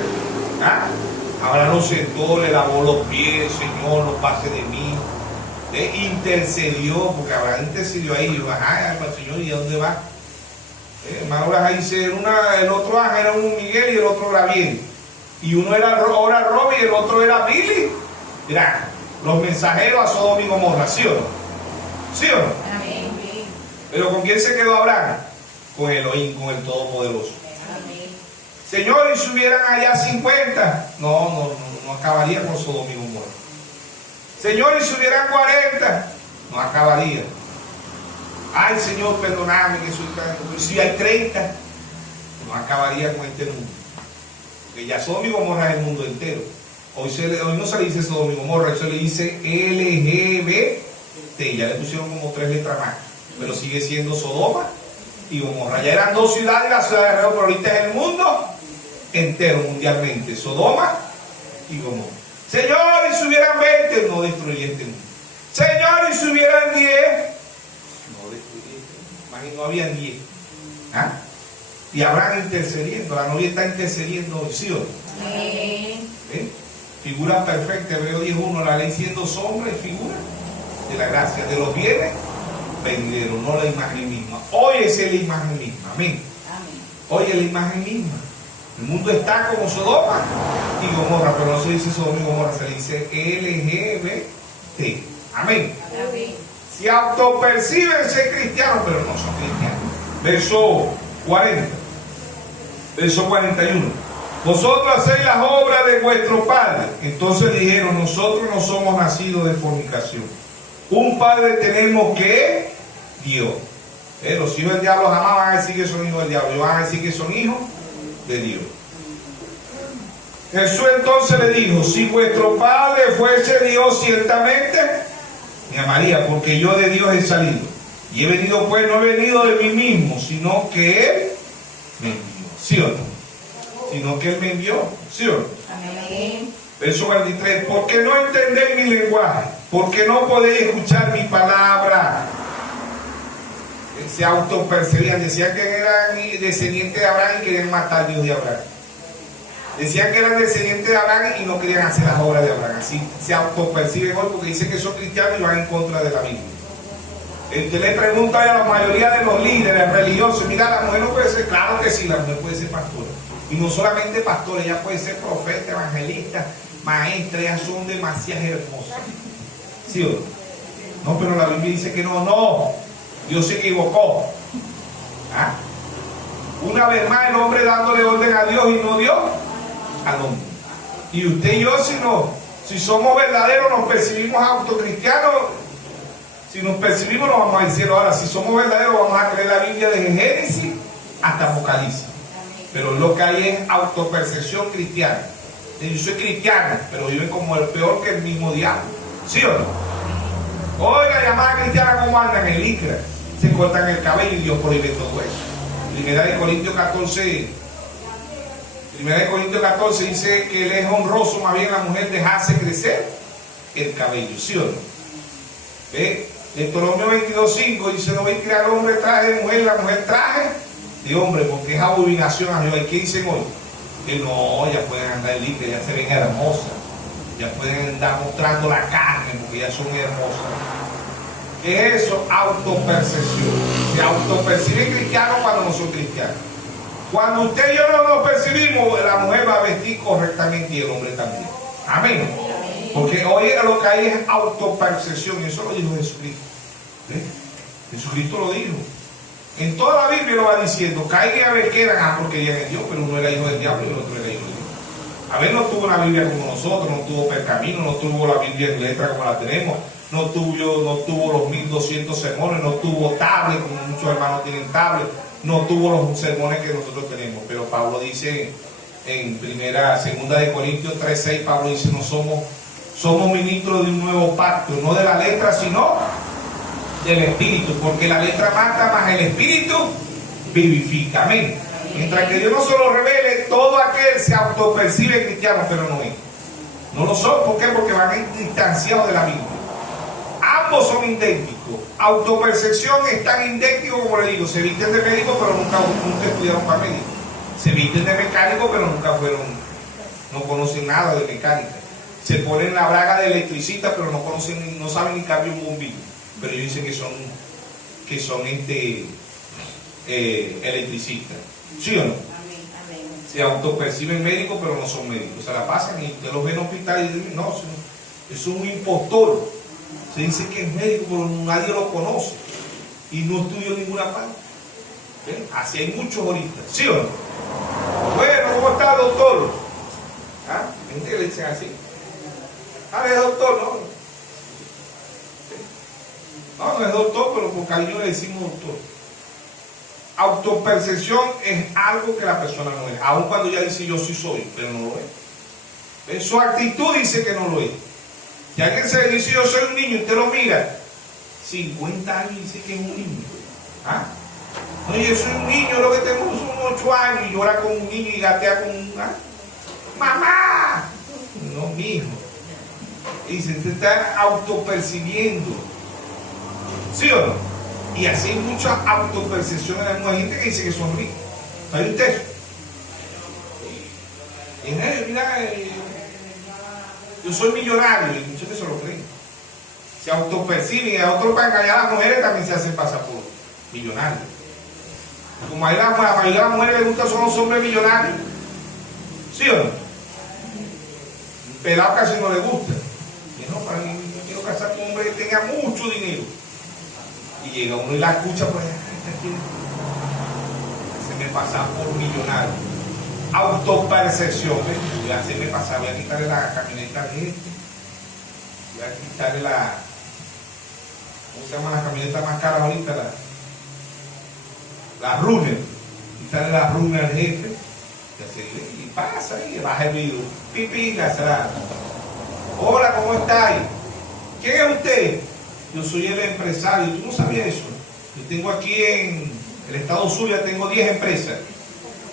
Abraham lo sentó, le lavó los pies, Señor, no pase de mí. Intercedió, porque Abraham intercedió ahí. Yo, Señor, ¿y a dónde va? Hermano, ahí dice, el otro ángel era un Miguel y el otro Gabriel. Y uno era Robbie y el otro era Billy. Mira, los mensajeros a Sodoma y Gomorra, ¿sí o no? ¿Sí o no? Amén. Pero ¿con quién se quedó Abraham? Con Elohim, con el Todopoderoso. Amén. Señor, y si hubieran allá 50, no acabaría con Sodoma y Gomorra. Señor, y si hubieran 40, no acabaría. Ay, Señor, perdóname que soy tan... Si hay 30, no acabaría con este mundo. Porque ya Sodoma y Gomorra es el mundo entero. Hoy no se le dice Sodoma y Gomorra, se le dice LGBT. Ya le pusieron como 3 letras más. Pero sigue siendo Sodoma y Gomorra. Ya eran 2 ciudades, la ciudad de Israel, pero ahorita es el mundo entero, mundialmente. Sodoma y Gomorra. Señor, y si hubieran 20, no destruye este mundo. Señor, y si hubieran 10, no destruye este mundo. Imagínate, no habían 10. Y Abraham intercediendo, la novia está intercediendo hoy, ¿sí o no? Figura perfecta, Hebreo 10:1, la ley siendo sombra y figura de la gracia, de los bienes venideros, no la imagen misma. Hoy es la imagen misma, amén. Hoy es la imagen misma. El mundo está como Sodoma y Gomorra, pero no se dice Sodoma y Gomorra, se le dice LGBT. Amén. Se autoperciben ser cristianos, pero no son cristianos. Verso 40. Verso 41. Vosotros hacéis las obras de vuestro padre. Entonces dijeron, nosotros no somos nacidos de fornicación. Un padre tenemos que es Dios. Los hijos del diablo jamás van a decir que son hijos del diablo. Ellos van a decir que son hijos de Dios. Jesús entonces le dijo, si vuestro padre fuese Dios, ciertamente me amaría, porque yo de Dios he salido. Y he venido, pues no he venido de mí mismo, sino que Él me envió. ¿Sí o no? Sino que Él me envió. ¿Sí o no? Amén. Verso 43. Porque no entendéis mi lenguaje, porque no podéis escuchar mi palabra. Se autopercibían, decían que eran descendientes de Abraham y querían matar a Dios de Abraham. Decían que eran descendientes de Abraham y no querían hacer las obras de Abraham. Así se autoperciben hoy porque dicen que son cristianos y van en contra de la Biblia. Usted le pregunta a la mayoría de los líderes religiosos, mira, la mujer no puede ser, claro que sí, la mujer puede ser pastora. Y no solamente pastora, ella puede ser profeta, evangelista, maestra, ellas son demasiado hermosas. ¿Sí o no? No, pero la Biblia dice que no, Dios se equivocó. ¿Ah? Una vez más el hombre dándole orden a Dios y no Dios al hombre. Y usted y yo, si somos verdaderos, nos percibimos autocristianos. Si nos percibimos, nos vamos a decir ahora. Si somos verdaderos, vamos a creer la Biblia desde Génesis hasta Apocalipsis. Pero lo que hay es autopercepción cristiana. Yo soy cristiano, pero viven como el peor que el mismo diablo. ¿Sí o no? Oiga, llamada cristiana, ¿cómo andan? En licra. Se cortan el cabello y Dios prohíbe todo eso. Primera de Corintios 14 dice que le es honroso más bien a la mujer dejarse crecer el cabello. ¿Sí o no? Deuteronomio 22:5 dice, no veis que al hombre traje de mujer y la mujer traje de hombre, porque es abominación a Jehová. ¿Y qué dicen hoy? Que no, ya pueden andar libres, ya se ven hermosas, ya pueden andar mostrando la carne porque ya son hermosas. ¿Qué es eso? Autopercepción. Se autoperciben cristianos cuando no son cristianos. Cuando usted y yo no nos percibimos, la mujer va a vestir correctamente y el hombre también. Amén. Porque hoy lo que hay es autopercepción, y eso lo dijo Jesucristo. Jesucristo lo dijo. En toda la Biblia lo va diciendo, caigan a ver qué eran, porque ella es Dios, pero uno era hijo del diablo y el otro era hijo de Dios. A ver, no tuvo una Biblia como nosotros, no tuvo pergamino, no tuvo la Biblia en letra como la tenemos, no tuvo los 1200 sermones, no tuvo tablet, como muchos hermanos tienen tablet, no tuvo los sermones que nosotros tenemos. Pero Pablo dice en segunda de Corintios 3:6, Pablo dice, no somos ministros de un nuevo pacto, no de la letra, sino del espíritu, porque la letra mata, más el espíritu vivifica. Amén. Mientras que Dios no se lo revele, todo aquel se autopercibe cristiano, pero no es. No lo son. ¿Por qué? Porque van distanciados de la Biblia. Ambos son idénticos. Autopercepción es tan idéntico como le digo. Se visten de médico, pero nunca estudiaron para médico. Se visten de mecánico, pero no conocen nada de mecánica. Se ponen la braga de electricista, pero no saben ni cambiar un bombillo. Pero ellos dicen que son electricistas. ¿Sí o no? Se autoperciben médicos, pero no son médicos. Se la pasan y usted los ve en hospital y dicen, no, es un impostor. Se dice que es médico, pero nadie lo conoce. Y no estudió ninguna parte. Así hay muchos ahorita. ¿Sí o no? Bueno, ¿cómo está, doctor? ¿Ah? Gente que le dicen así. Es doctor, ¿no? No es doctor, pero con cariño le decimos doctor. Autopercepción es algo que la persona no es, aun cuando ella dice yo sí soy, pero no lo es. Su actitud dice que no lo es. Si alguien se dice yo soy un niño, usted lo mira, 50 años y dice que es un niño. ¿Ah? No, yo soy un niño, lo que tengo son 8 años y llora como un niño y gatea como un... ¿Ah? ¡Mamá! No, mijo. Y se está autopercibiendo. ¿Sí o no? Y así hay mucha autopercepción en la mujer. Hay gente que dice que son ricos. ¿Hay un texto? Y mira, yo soy millonario, y muchos de eso lo creen. Se autoperciben y a otros para engañar a las mujeres también se hacen pasar por millonarios. Como a la mayoría de las mujeres les gustan son los hombres millonarios. ¿Sí o no? Un pelado casi no le gusta. Y no, para mí, yo quiero casar con un hombre que tenga mucho dinero. Y llega uno y la escucha, pues, se me pasa por millonario. Autopercepción, ¿ves? Voy a hacerme pasar, voy a quitarle la camioneta de este, voy a quitarle la, ¿cómo se llama la camioneta más cara ahorita? La Runner, quitarle la Runner al jefe, y pasa y baja el vidrio, pipí, la cerrada. Hola, ¿cómo estáis? ¿Quién es usted? Yo soy el empresario. ¿Tú no sabías eso? Yo tengo aquí en el estado Zulia, tengo 10 empresas.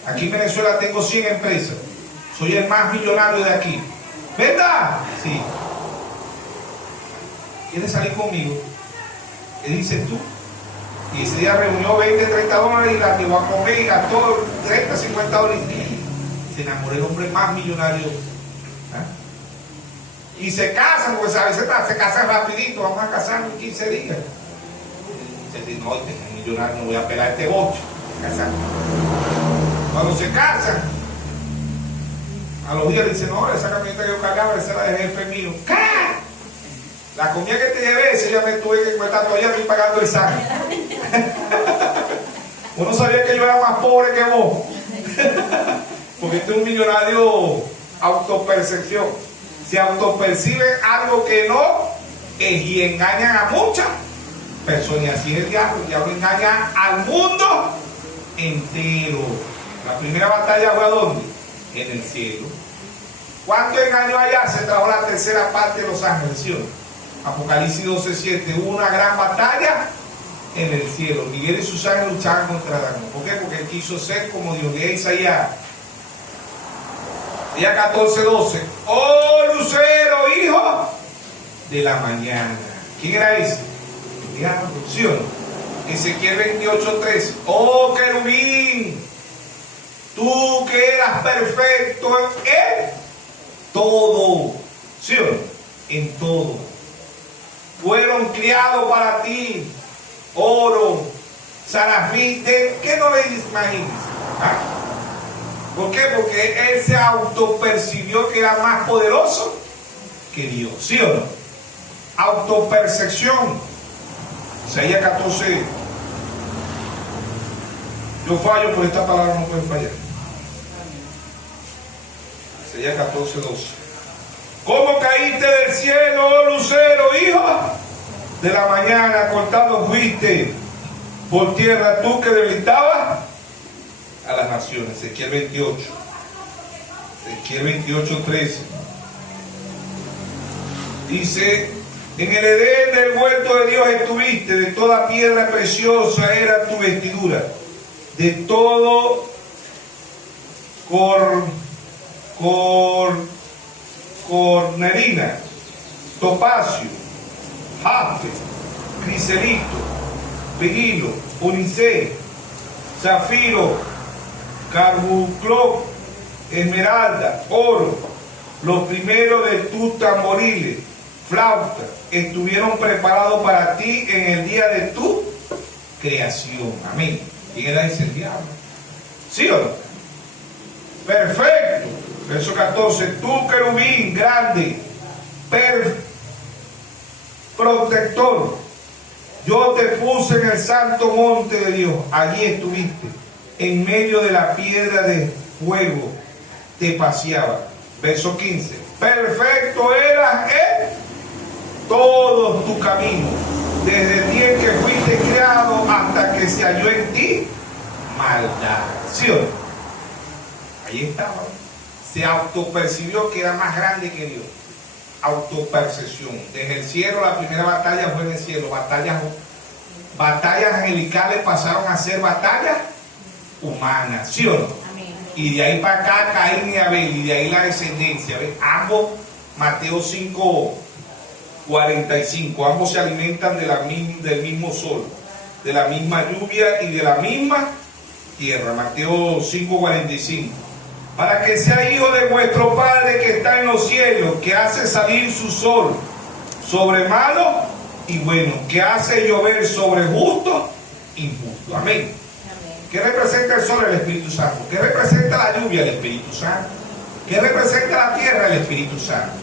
Aquí en Venezuela tengo 100 empresas. Soy el más millonario de aquí. ¿Verdad? Sí. ¿Quieres salir conmigo? ¿Qué dices tú? Y ese día reunió 20, 30 dólares y la llevó a comer y gastó 30, 50 dólares. Y se enamoró el hombre más millonario. Y se casan, porque a veces se casan rapidito, vamos a casarnos en 15 días. Se dice, no, este es millonario, no voy a pelar este bocho. Cuando se casan, a los días dicen, no, esa camioneta que yo cargaba, esa era del jefe mío. ¿Qué? La comida que te llevé, ese ya me tuve que cuestar, todavía estoy pagando el sangre. Uno sabía que yo era más pobre que vos. Porque este es un millonario autopercepción. Se autopercibe algo que no es y engañan a muchas personas. Y así es el diablo engaña al mundo entero. La primera batalla fue ¿a dónde? En el cielo. ¿Cuánto engañó allá? Se trajo la tercera parte de los ángeles, ¿sí o no? Apocalipsis 12:7, hubo una gran batalla en el cielo. Miguel y sus ángeles luchaban contra Dragón. ¿Por qué? Porque él quiso ser como Dios. De Isaías 14:12. Oh lucero, hijo de la mañana. ¿Quién era ese? El diablo, ¿sí o no? Ezequiel 28:13. Oh querubín, tú que eras perfecto en todo, ¿sí o no? En todo. Fueron criados para ti oro, sarafín, ¿qué no le imaginas? ¿Ah? ¿Por qué? Porque él se autopercibió que era más poderoso que Dios, ¿sí o no? Autopercepción. Isaías 14. Yo fallo, pero esta palabra no puede fallar. Isaías 14:12. ¿Cómo caíste del cielo, oh lucero, hijo de la mañana? Cortado fuiste por tierra, tú que debilitabas a las naciones. Ezequiel 28. Ezequiel 28:13. Dice, en el Edén del huerto de Dios estuviste, de toda piedra preciosa era tu vestidura, de todo cornerina, topacio, jaspe, criselito, beguilo, onicé, zafiro, carbunclo, esmeralda, oro. Los primeros de tus tamboriles, flauta, estuvieron preparados para ti en el día de tu creación. Amén. ¿Quién era ese? El diablo? ¿Sí o no? Perfecto. Verso 14. Tú, querubín grande, protector, yo te puse en el santo monte de Dios. Allí estuviste, en medio de la piedra de fuego, te paseaba. Verso 15. Perfecto eras en todos tus caminos, desde el día en que fuiste creado hasta que se halló en ti maldad. ¿Sí o no? Ahí estaba. Se autopercibió que era más grande que Dios. Autopercepción. Desde el cielo, la primera batalla fue en el cielo. Batallas angelicales pasaron a ser batallas humanas. ¿Sí o no? Amén. Y de ahí para acá Caín y Abel, y de ahí la descendencia. ¿Ves? Ambos, Mateo 5:45, ambos se alimentan del mismo sol, de la misma lluvia y de la misma tierra. Mateo 5:45. Para que sea hijo de vuestro Padre que está en los cielos, que hace salir su sol sobre malo y bueno, que hace llover sobre justo e injusto. Amén. ¿Qué representa el sol? El Espíritu Santo. ¿Qué representa la lluvia? El Espíritu Santo. ¿Qué representa la tierra? El Espíritu Santo.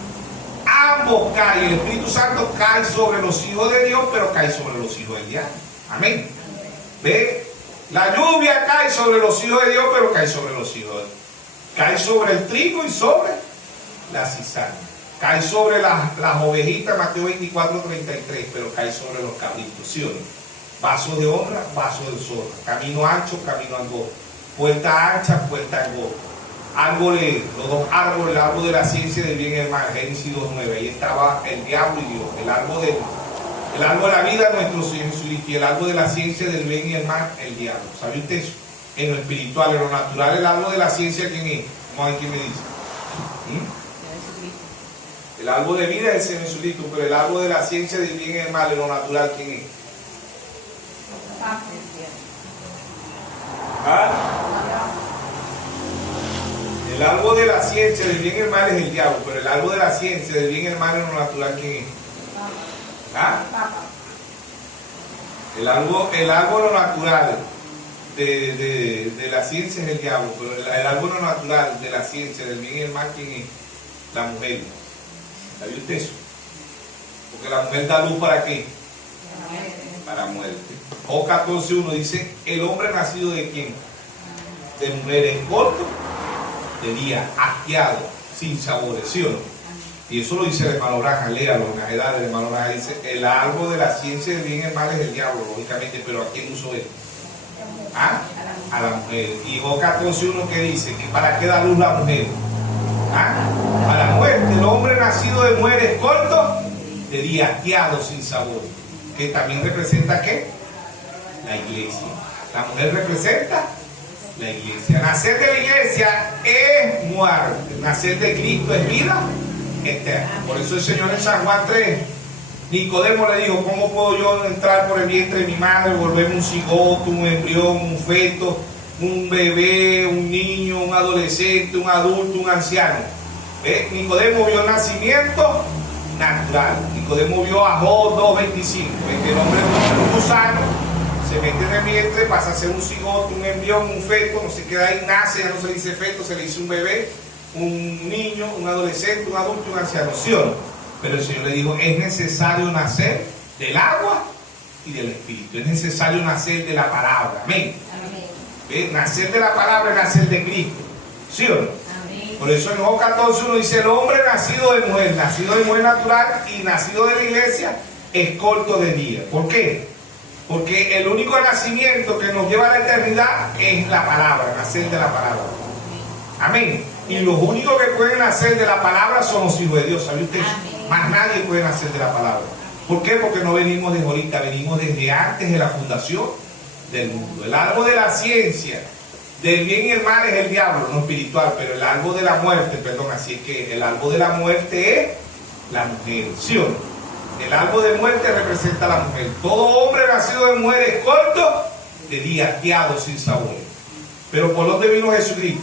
Ambos caen. El Espíritu Santo cae sobre los hijos de Dios, pero cae sobre los hijos del diablo. Amén. ¿Ve? La lluvia cae sobre los hijos de Dios, pero cae sobre los hijos de Dios. Cae sobre el trigo y sobre la cizaña. Cae sobre las ovejitas, Mateo 24:33, pero cae sobre los cabritos, ¿sí o no? Vaso de honra, vaso de deshonra. Camino ancho, camino angosto. Puerta ancha, puerta angosta. Árboles, los dos árboles, el árbol de la ciencia del bien y del mal, Génesis 2:9. Ahí estaba el diablo y Dios. El árbol de la vida, nuestro Señor Jesucristo. Y el árbol de la ciencia del bien y del mal, el diablo. ¿Sabe usted eso? En lo espiritual, en lo natural, el árbol de la ciencia, ¿quién es? Vamos a ver quién me dice. El árbol de vida es el Señor Jesucristo, pero el árbol de la ciencia del bien y del mal, en lo natural, ¿quién es? ¿Ah? El árbol de la ciencia del bien y del mal es el diablo, pero el árbol de la ciencia del bien y del mal en lo natural, ¿quién es? ¿Ah? El árbol lo natural de la ciencia es el diablo, pero el árbol lo natural de la ciencia del bien y del mal, ¿quién es? La mujer. ¿Sabe usted eso? Porque la mujer da luz ¿para qué? Para muerte. Job 14:1 dice, el hombre nacido de quién? De mujeres, corto, de día, asqueado, sin sabores, ¿sí o no? Y eso lo dice el hermano Branham, léalo en las edades, el hermano Branham dice, el árbol de la ciencia del bien y del mal es el diablo, lógicamente, pero ¿a quién usó él? ¿Ah? A la mujer. Y Job 14:1 que dice, que ¿para qué da luz la mujer? ¿Ah? A la muerte. El hombre nacido de mujeres corto, de día, asqueado, sin sabor, que también representa ¿qué? La iglesia. La mujer representa la iglesia. Nacer de la iglesia es muerte. Nacer de Cristo es vida eterna. Por eso el Señor en San Juan 3, Nicodemo le dijo, ¿cómo puedo yo entrar por el vientre de mi madre, volverme un cigoto, un embrión, un feto, un bebé, un niño, un adolescente, un adulto, un anciano? ¿Ve? Nicodemo vio el nacimiento natural. Nicodemo vio a Job 2:25, que el hombre es un gusano, se mete en el vientre, pasa a ser un cigoto, un embrión, un feto, no se queda ahí, nace, ya no se le dice feto, se le dice un bebé, un niño, un adolescente, un adulto, un anciano, ¿sí o no? Pero el Señor le dijo, es necesario nacer del agua y del Espíritu, es necesario nacer de la palabra, amén. ¿Ve? Nacer de la palabra es nacer de Cristo, ¿sí o no? Amén. Por eso en Job 14:1 dice, el hombre nacido de mujer natural y nacido de la iglesia es corto de día. ¿Por qué? Porque el único nacimiento que nos lleva a la eternidad es la palabra, nacer de la palabra. Amén. Y los únicos que pueden nacer de la palabra son los hijos de Dios, ¿sabe usted? Amén. Más nadie puede nacer de la palabra. ¿Por qué? Porque no venimos desde ahorita, venimos desde antes de la fundación del mundo. El árbol de la ciencia del bien y el mal es el diablo, no espiritual, pero el árbol de la muerte, perdón, así es que el árbol de la muerte es la mujer, ¿sí o no? El árbol de muerte representa a la mujer. Todo hombre nacido de mujer es corto, de día, asqueado, sin sabor. Pero ¿por dónde vino Jesucristo?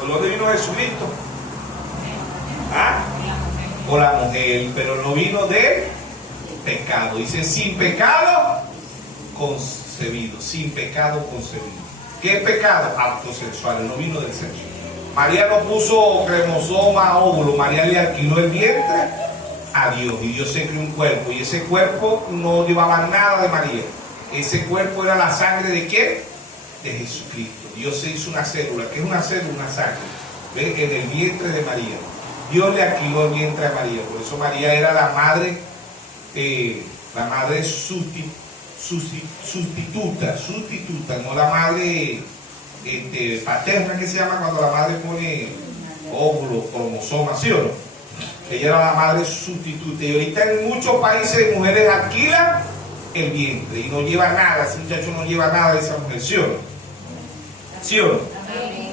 ¿Por dónde vino Jesucristo? ¿Ah? Por la mujer, pero no vino del pecado. Dice, sin pecado concebido, sin pecado concebido. ¿Qué es pecado? Actos sexuales, no vino del sexo. María no puso cromosoma, óvulo, María le alquiló el vientre a Dios y Dios se creó un cuerpo y ese cuerpo no llevaba nada de María. Ese cuerpo era la sangre ¿de quién? De Jesucristo. Dios se hizo una célula. ¿Qué es una célula? Una sangre. ¿Ve? En el vientre de María. Dios le alquiló el vientre a María. Por eso María era la madre sustituta, no la madre paterna, que se llama cuando la madre pone óvulos, cromosomas, ¿sí o no? Ella era la madre sustituta. Y ahorita en muchos países mujeres alquilan el vientre y no lleva nada, ese muchacho no lleva nada de esa mujer, ¿sí o no? ¿Sí o no?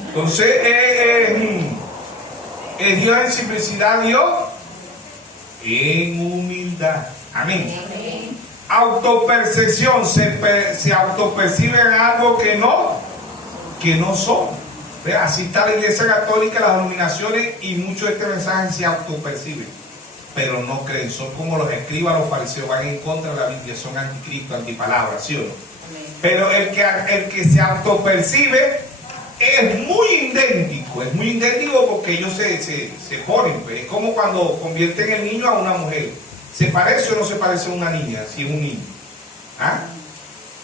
Entonces es Dios en simplicidad, Dios en humildad. Amén. Autopercepción, se autoperciben algo que no son. ¿Ve? Así está la Iglesia Católica, las denominaciones, y muchos de este mensaje se autoperciben, pero no creen. Son como los escribas, los fariseos, van en contra de la Biblia, son anticristo, antipalabra, ¿sí o no? Amén. Pero el que se autopercibe es muy idéntico porque ellos se ponen, pues. Es como cuando convierten el niño a una mujer. ¿Se parece o no se parece a una niña si es un niño? ¿Ah?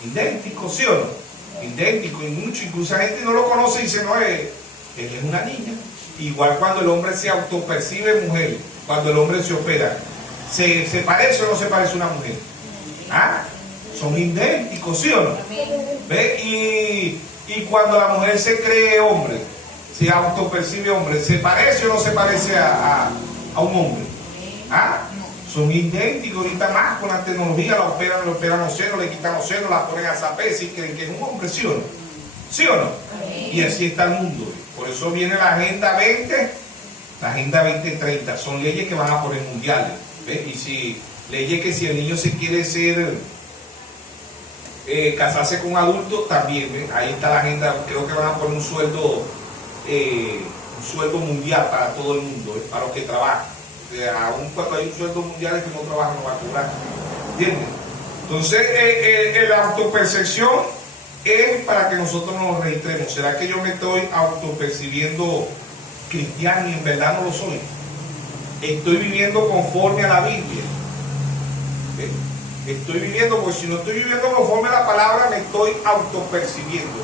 Idéntico, ¿sí o no? Idéntico, y mucho, incluso la gente no lo conoce y dice, no, él es una niña. Igual cuando el hombre se autopercibe mujer, cuando el hombre se opera, ¿se parece o no se parece a una mujer? ¿Ah? Son idénticos, ¿sí o no? ¿Ve? Y cuando la mujer se cree hombre, se autopercibe hombre, ¿se parece o no se parece a un hombre? ¿Ah? Son idénticos, ahorita más con la tecnología, le operan los senos, le quitan los senos, la ponen a zapé, si creen que es un hombre, ¿sí o no? ¿Sí o no? Y así está el mundo. Por eso viene la Agenda 20, la Agenda 2030, son leyes que van a poner mundiales. ¿Ves? Y si leyes que si el niño se quiere casarse con un adulto, también, ¿ves? Ahí está la agenda, creo que van a poner un sueldo mundial para todo el mundo, ¿ves? Para los que trabajan. Aún cuando hay un sueldo mundial, el que no trabaja no va a cobrar. ¿Entiendes? Entonces, la autopercepción es para que nosotros nos registremos. ¿Será que yo me estoy autopercibiendo cristiano y en verdad no lo soy? Estoy viviendo conforme a la Biblia. ¿Ves? Estoy viviendo, porque si no estoy viviendo conforme a la palabra, me estoy autopercibiendo.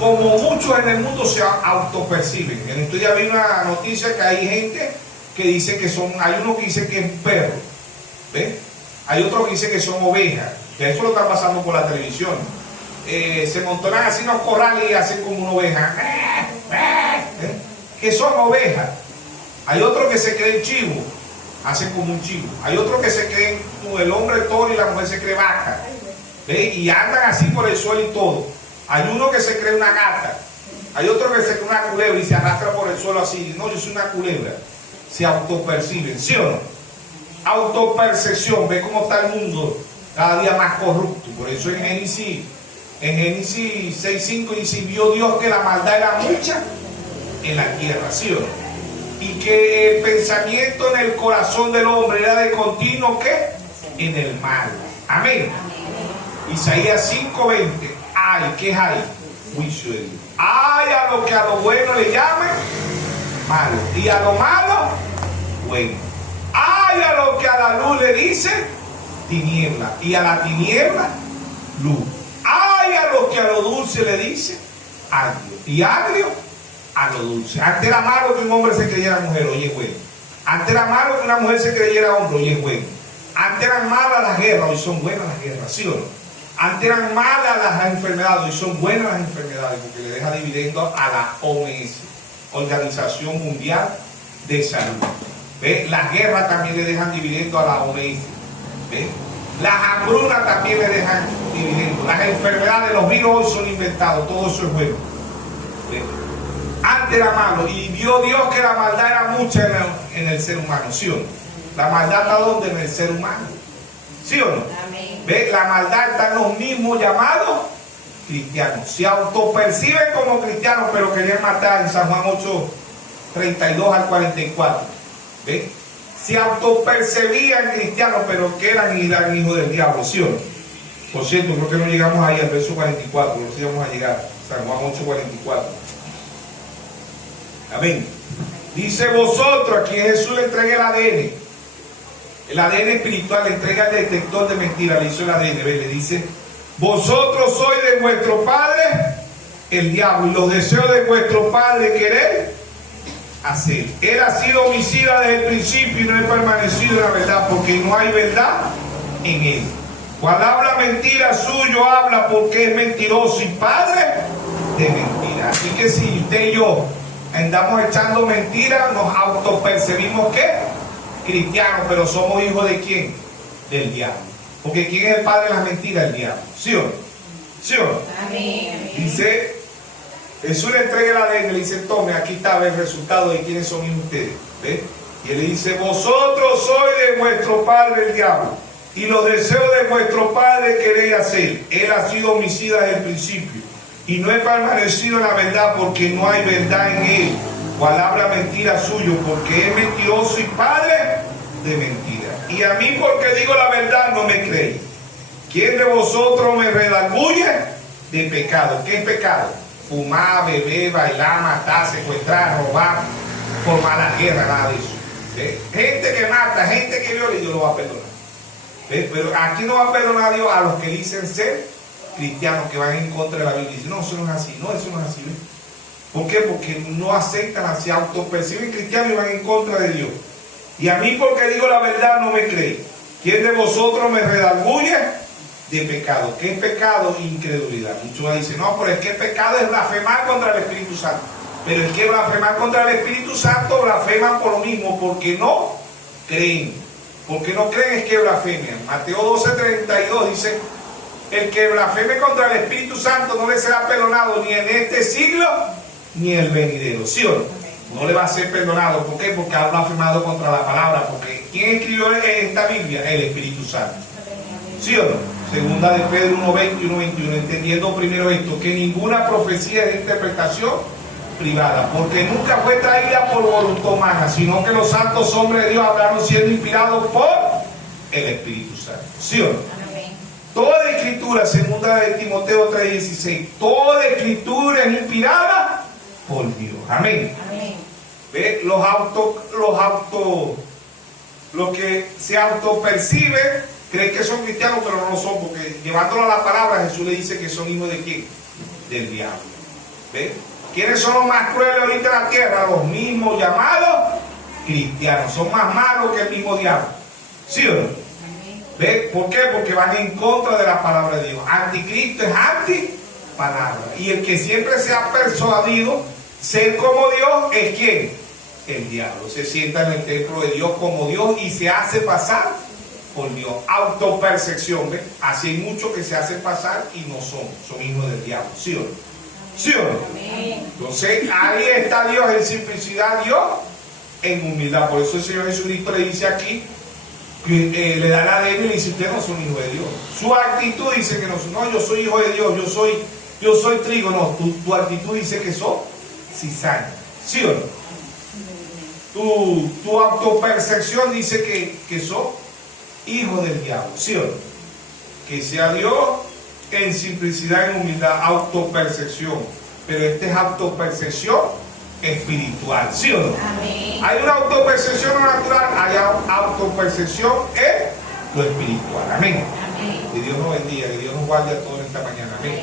Como muchos en el mundo se autoperciben. En estos días vi una noticia que hay gente que dice que hay uno que dice que es perro. ¿Ves? Hay otro que dice que son ovejas. Que eso lo están pasando por la televisión. Se montonan así unos corrales y hacen como una oveja. Que son ovejas. Hay otro que se creen chivo, hacen como un chivo. Hay otro que se creen como el hombre toro y la mujer se cree vaca. ¿Ve? Y andan así por el suelo y todo. Hay uno que se cree una gata. Hay otro que se cree una culebra y se arrastra por el suelo así. No, yo soy una culebra. Se autoperciben, ¿sí o no? Autopercepción. Ve cómo está el mundo cada día más corrupto. Por eso en Génesis 6:5 dice, vio Dios que la maldad era mucha en la tierra, ¿sí o no? Y que el pensamiento en el corazón del hombre era de continuo, ¿qué? En el mal. Amén. Isaías 5:20. Ay, ¿qué es ahí? Juicio de Dios. Ay a lo que a lo bueno le llamen malo, y a lo malo bueno. Ay a lo que a la luz le dice tiniebla, y a la tiniebla luz. Ay a lo que a lo dulce le dice agrio, y agrio a lo dulce. Antes era malo que un hombre se creyera mujer, hoy es bueno. Antes era malo que una mujer se creyera hombre, hoy es bueno. Antes eran malas las guerras, hoy son buenas las guerras, ¿sí o no? Antes eran malas las enfermedades, hoy son buenas las enfermedades, porque le deja dividendo a la OMS, Organización Mundial de Salud. ¿Ve? Las guerras también le dejan dividendo a la OMS. ¿Ve? Las hambrunas también le dejan dividendo. Las enfermedades, los virus hoy son inventados, todo eso es bueno. ¿Ve? Antes era malo y vio Dios que la maldad era mucha en el ser humano, ¿sí o no? La maldad está donde, en el ser humano, ¿sí o no? Amén. ¿Ve? La maldad está en los mismos llamados cristianos. Se autoperciben como cristianos, pero querían matar en San Juan 8:32 al 44. ¿Ve? Se autopercibían cristianos, pero que eran hijos del diablo, ¿sí o no? Por cierto, creo que no llegamos ahí al verso 44, no sé si vamos a llegar. San Juan 8:44. Amén. Dice vosotros, aquí Jesús le entrega el ADN. El ADN espiritual le entrega el detector de mentiras, le hizo el ADN, ¿ve? Le dice, vosotros sois de vuestro padre el diablo, y los deseos de vuestro padre querer hacer. Él ha sido homicida desde el principio y no ha permanecido en la verdad, porque no hay verdad en él. Cual habla mentira suyo, habla porque es mentiroso y padre de mentira. Así que si usted y yo andamos echando mentiras, nos autopercibimos ¿qué? Cristianos, pero somos hijos de ¿quién? Del diablo. Porque ¿quién es el padre de las mentiras? El diablo. ¿Sí o no? ¿Sí o no? Amén. Dice, Jesús le entrega la ley, le dice, tome, aquí está el resultado de quiénes son ustedes. ¿Ve? Y él le dice, vosotros sois de vuestro padre el diablo, y los deseos de vuestro padre queréis hacer. Él ha sido homicida desde el principio, y no he permanecido en la verdad, porque no hay verdad en él. Cual habla mentira suyo, porque es mentiroso y padre de mentira. Y a mí, porque digo la verdad, no me creéis. ¿Quién de vosotros me redarguye de pecado? ¿Qué es pecado? Fumar, beber, bailar, matar, secuestrar, robar, formar la guerra, nada de eso. Gente que mata, gente que viola, y Dios lo va a perdonar. ¿Ves? Pero aquí no va a perdonar a Dios a los que dicen ser cristianos, que van en contra de la Biblia. Dicen, no, eso no es así. No, eso no es así. ¿Ves? ¿Por qué? Porque no aceptan, se autoperciben cristianos y van en contra de Dios. Y a mí, porque digo la verdad, no me creen. ¿Quién de vosotros me redarguye de pecado? ¿Qué es pecado? Incredulidad. Muchos dicen, no, pero es que pecado es blasfemar contra el Espíritu Santo. Pero es que blasfemar contra el Espíritu Santo blasfeman por lo mismo, porque no creen. Porque no creen es que blasfemian. Mateo 12:32 dice, el que blasfeme contra el Espíritu Santo no le será perdonado ni en este siglo ni en el venidero. ¿Sí o no? No le va a ser perdonado. ¿Por qué? Porque ha blasfemado contra la palabra. Porque ¿quién escribió esta Biblia? El Espíritu Santo. ¿Sí o no? Segunda de Pedro 1:20 y 1:21. Entendiendo primero esto, que ninguna profecía es de interpretación privada, porque nunca fue traída por voluntad humana, sino que los santos hombres de Dios hablaron siendo inspirados por el Espíritu Santo. ¿Sí o no? Amén. Toda escritura, segunda de Timoteo 3:16, toda escritura es inspirada por Dios. Amén. Amén. ¿Ve? Los que se autoperciben creen que son cristianos, pero no lo son, porque llevándolo a la palabra, Jesús le dice que son hijos de ¿quién? Del diablo. ¿Ve? ¿Quiénes son los más crueles ahorita en la tierra? Los mismos llamados cristianos. Son más malos que el mismo diablo. ¿Sí o no? ¿Ve? ¿Por qué? Porque van en contra de la palabra de Dios. Anticristo es antipalabra. Y el que siempre se ha persuadido ser como Dios es ¿quién? El diablo. Se sienta en el templo de Dios como Dios y se hace pasar por Dios. Autopercepción. ¿Ve? Así hay muchos que se hacen pasar y no son. Son hijos del diablo. ¿Sí o no? ¿Sí o no? Entonces ahí está Dios en simplicidad, Dios en humildad. Por eso el Señor Jesucristo le dice aquí que le da la ADN y le dice, ustedes no son hijos de Dios. Su actitud dice que no, yo soy hijo de Dios, yo soy trigo. No, tu actitud dice que sos cizaña. ¿Sí o no? Tu autopercepción dice que sos hijo del diablo. ¿Sí o no? Que sea Dios en simplicidad, en humildad, autopercepción. Pero esta es autopercepción espiritual. ¿Sí o no? Amén. Hay una autopercepción natural, hay autopercepción en lo espiritual. Amén. Amén. Que Dios nos bendiga, que Dios nos guarde a todos en esta mañana. Amén.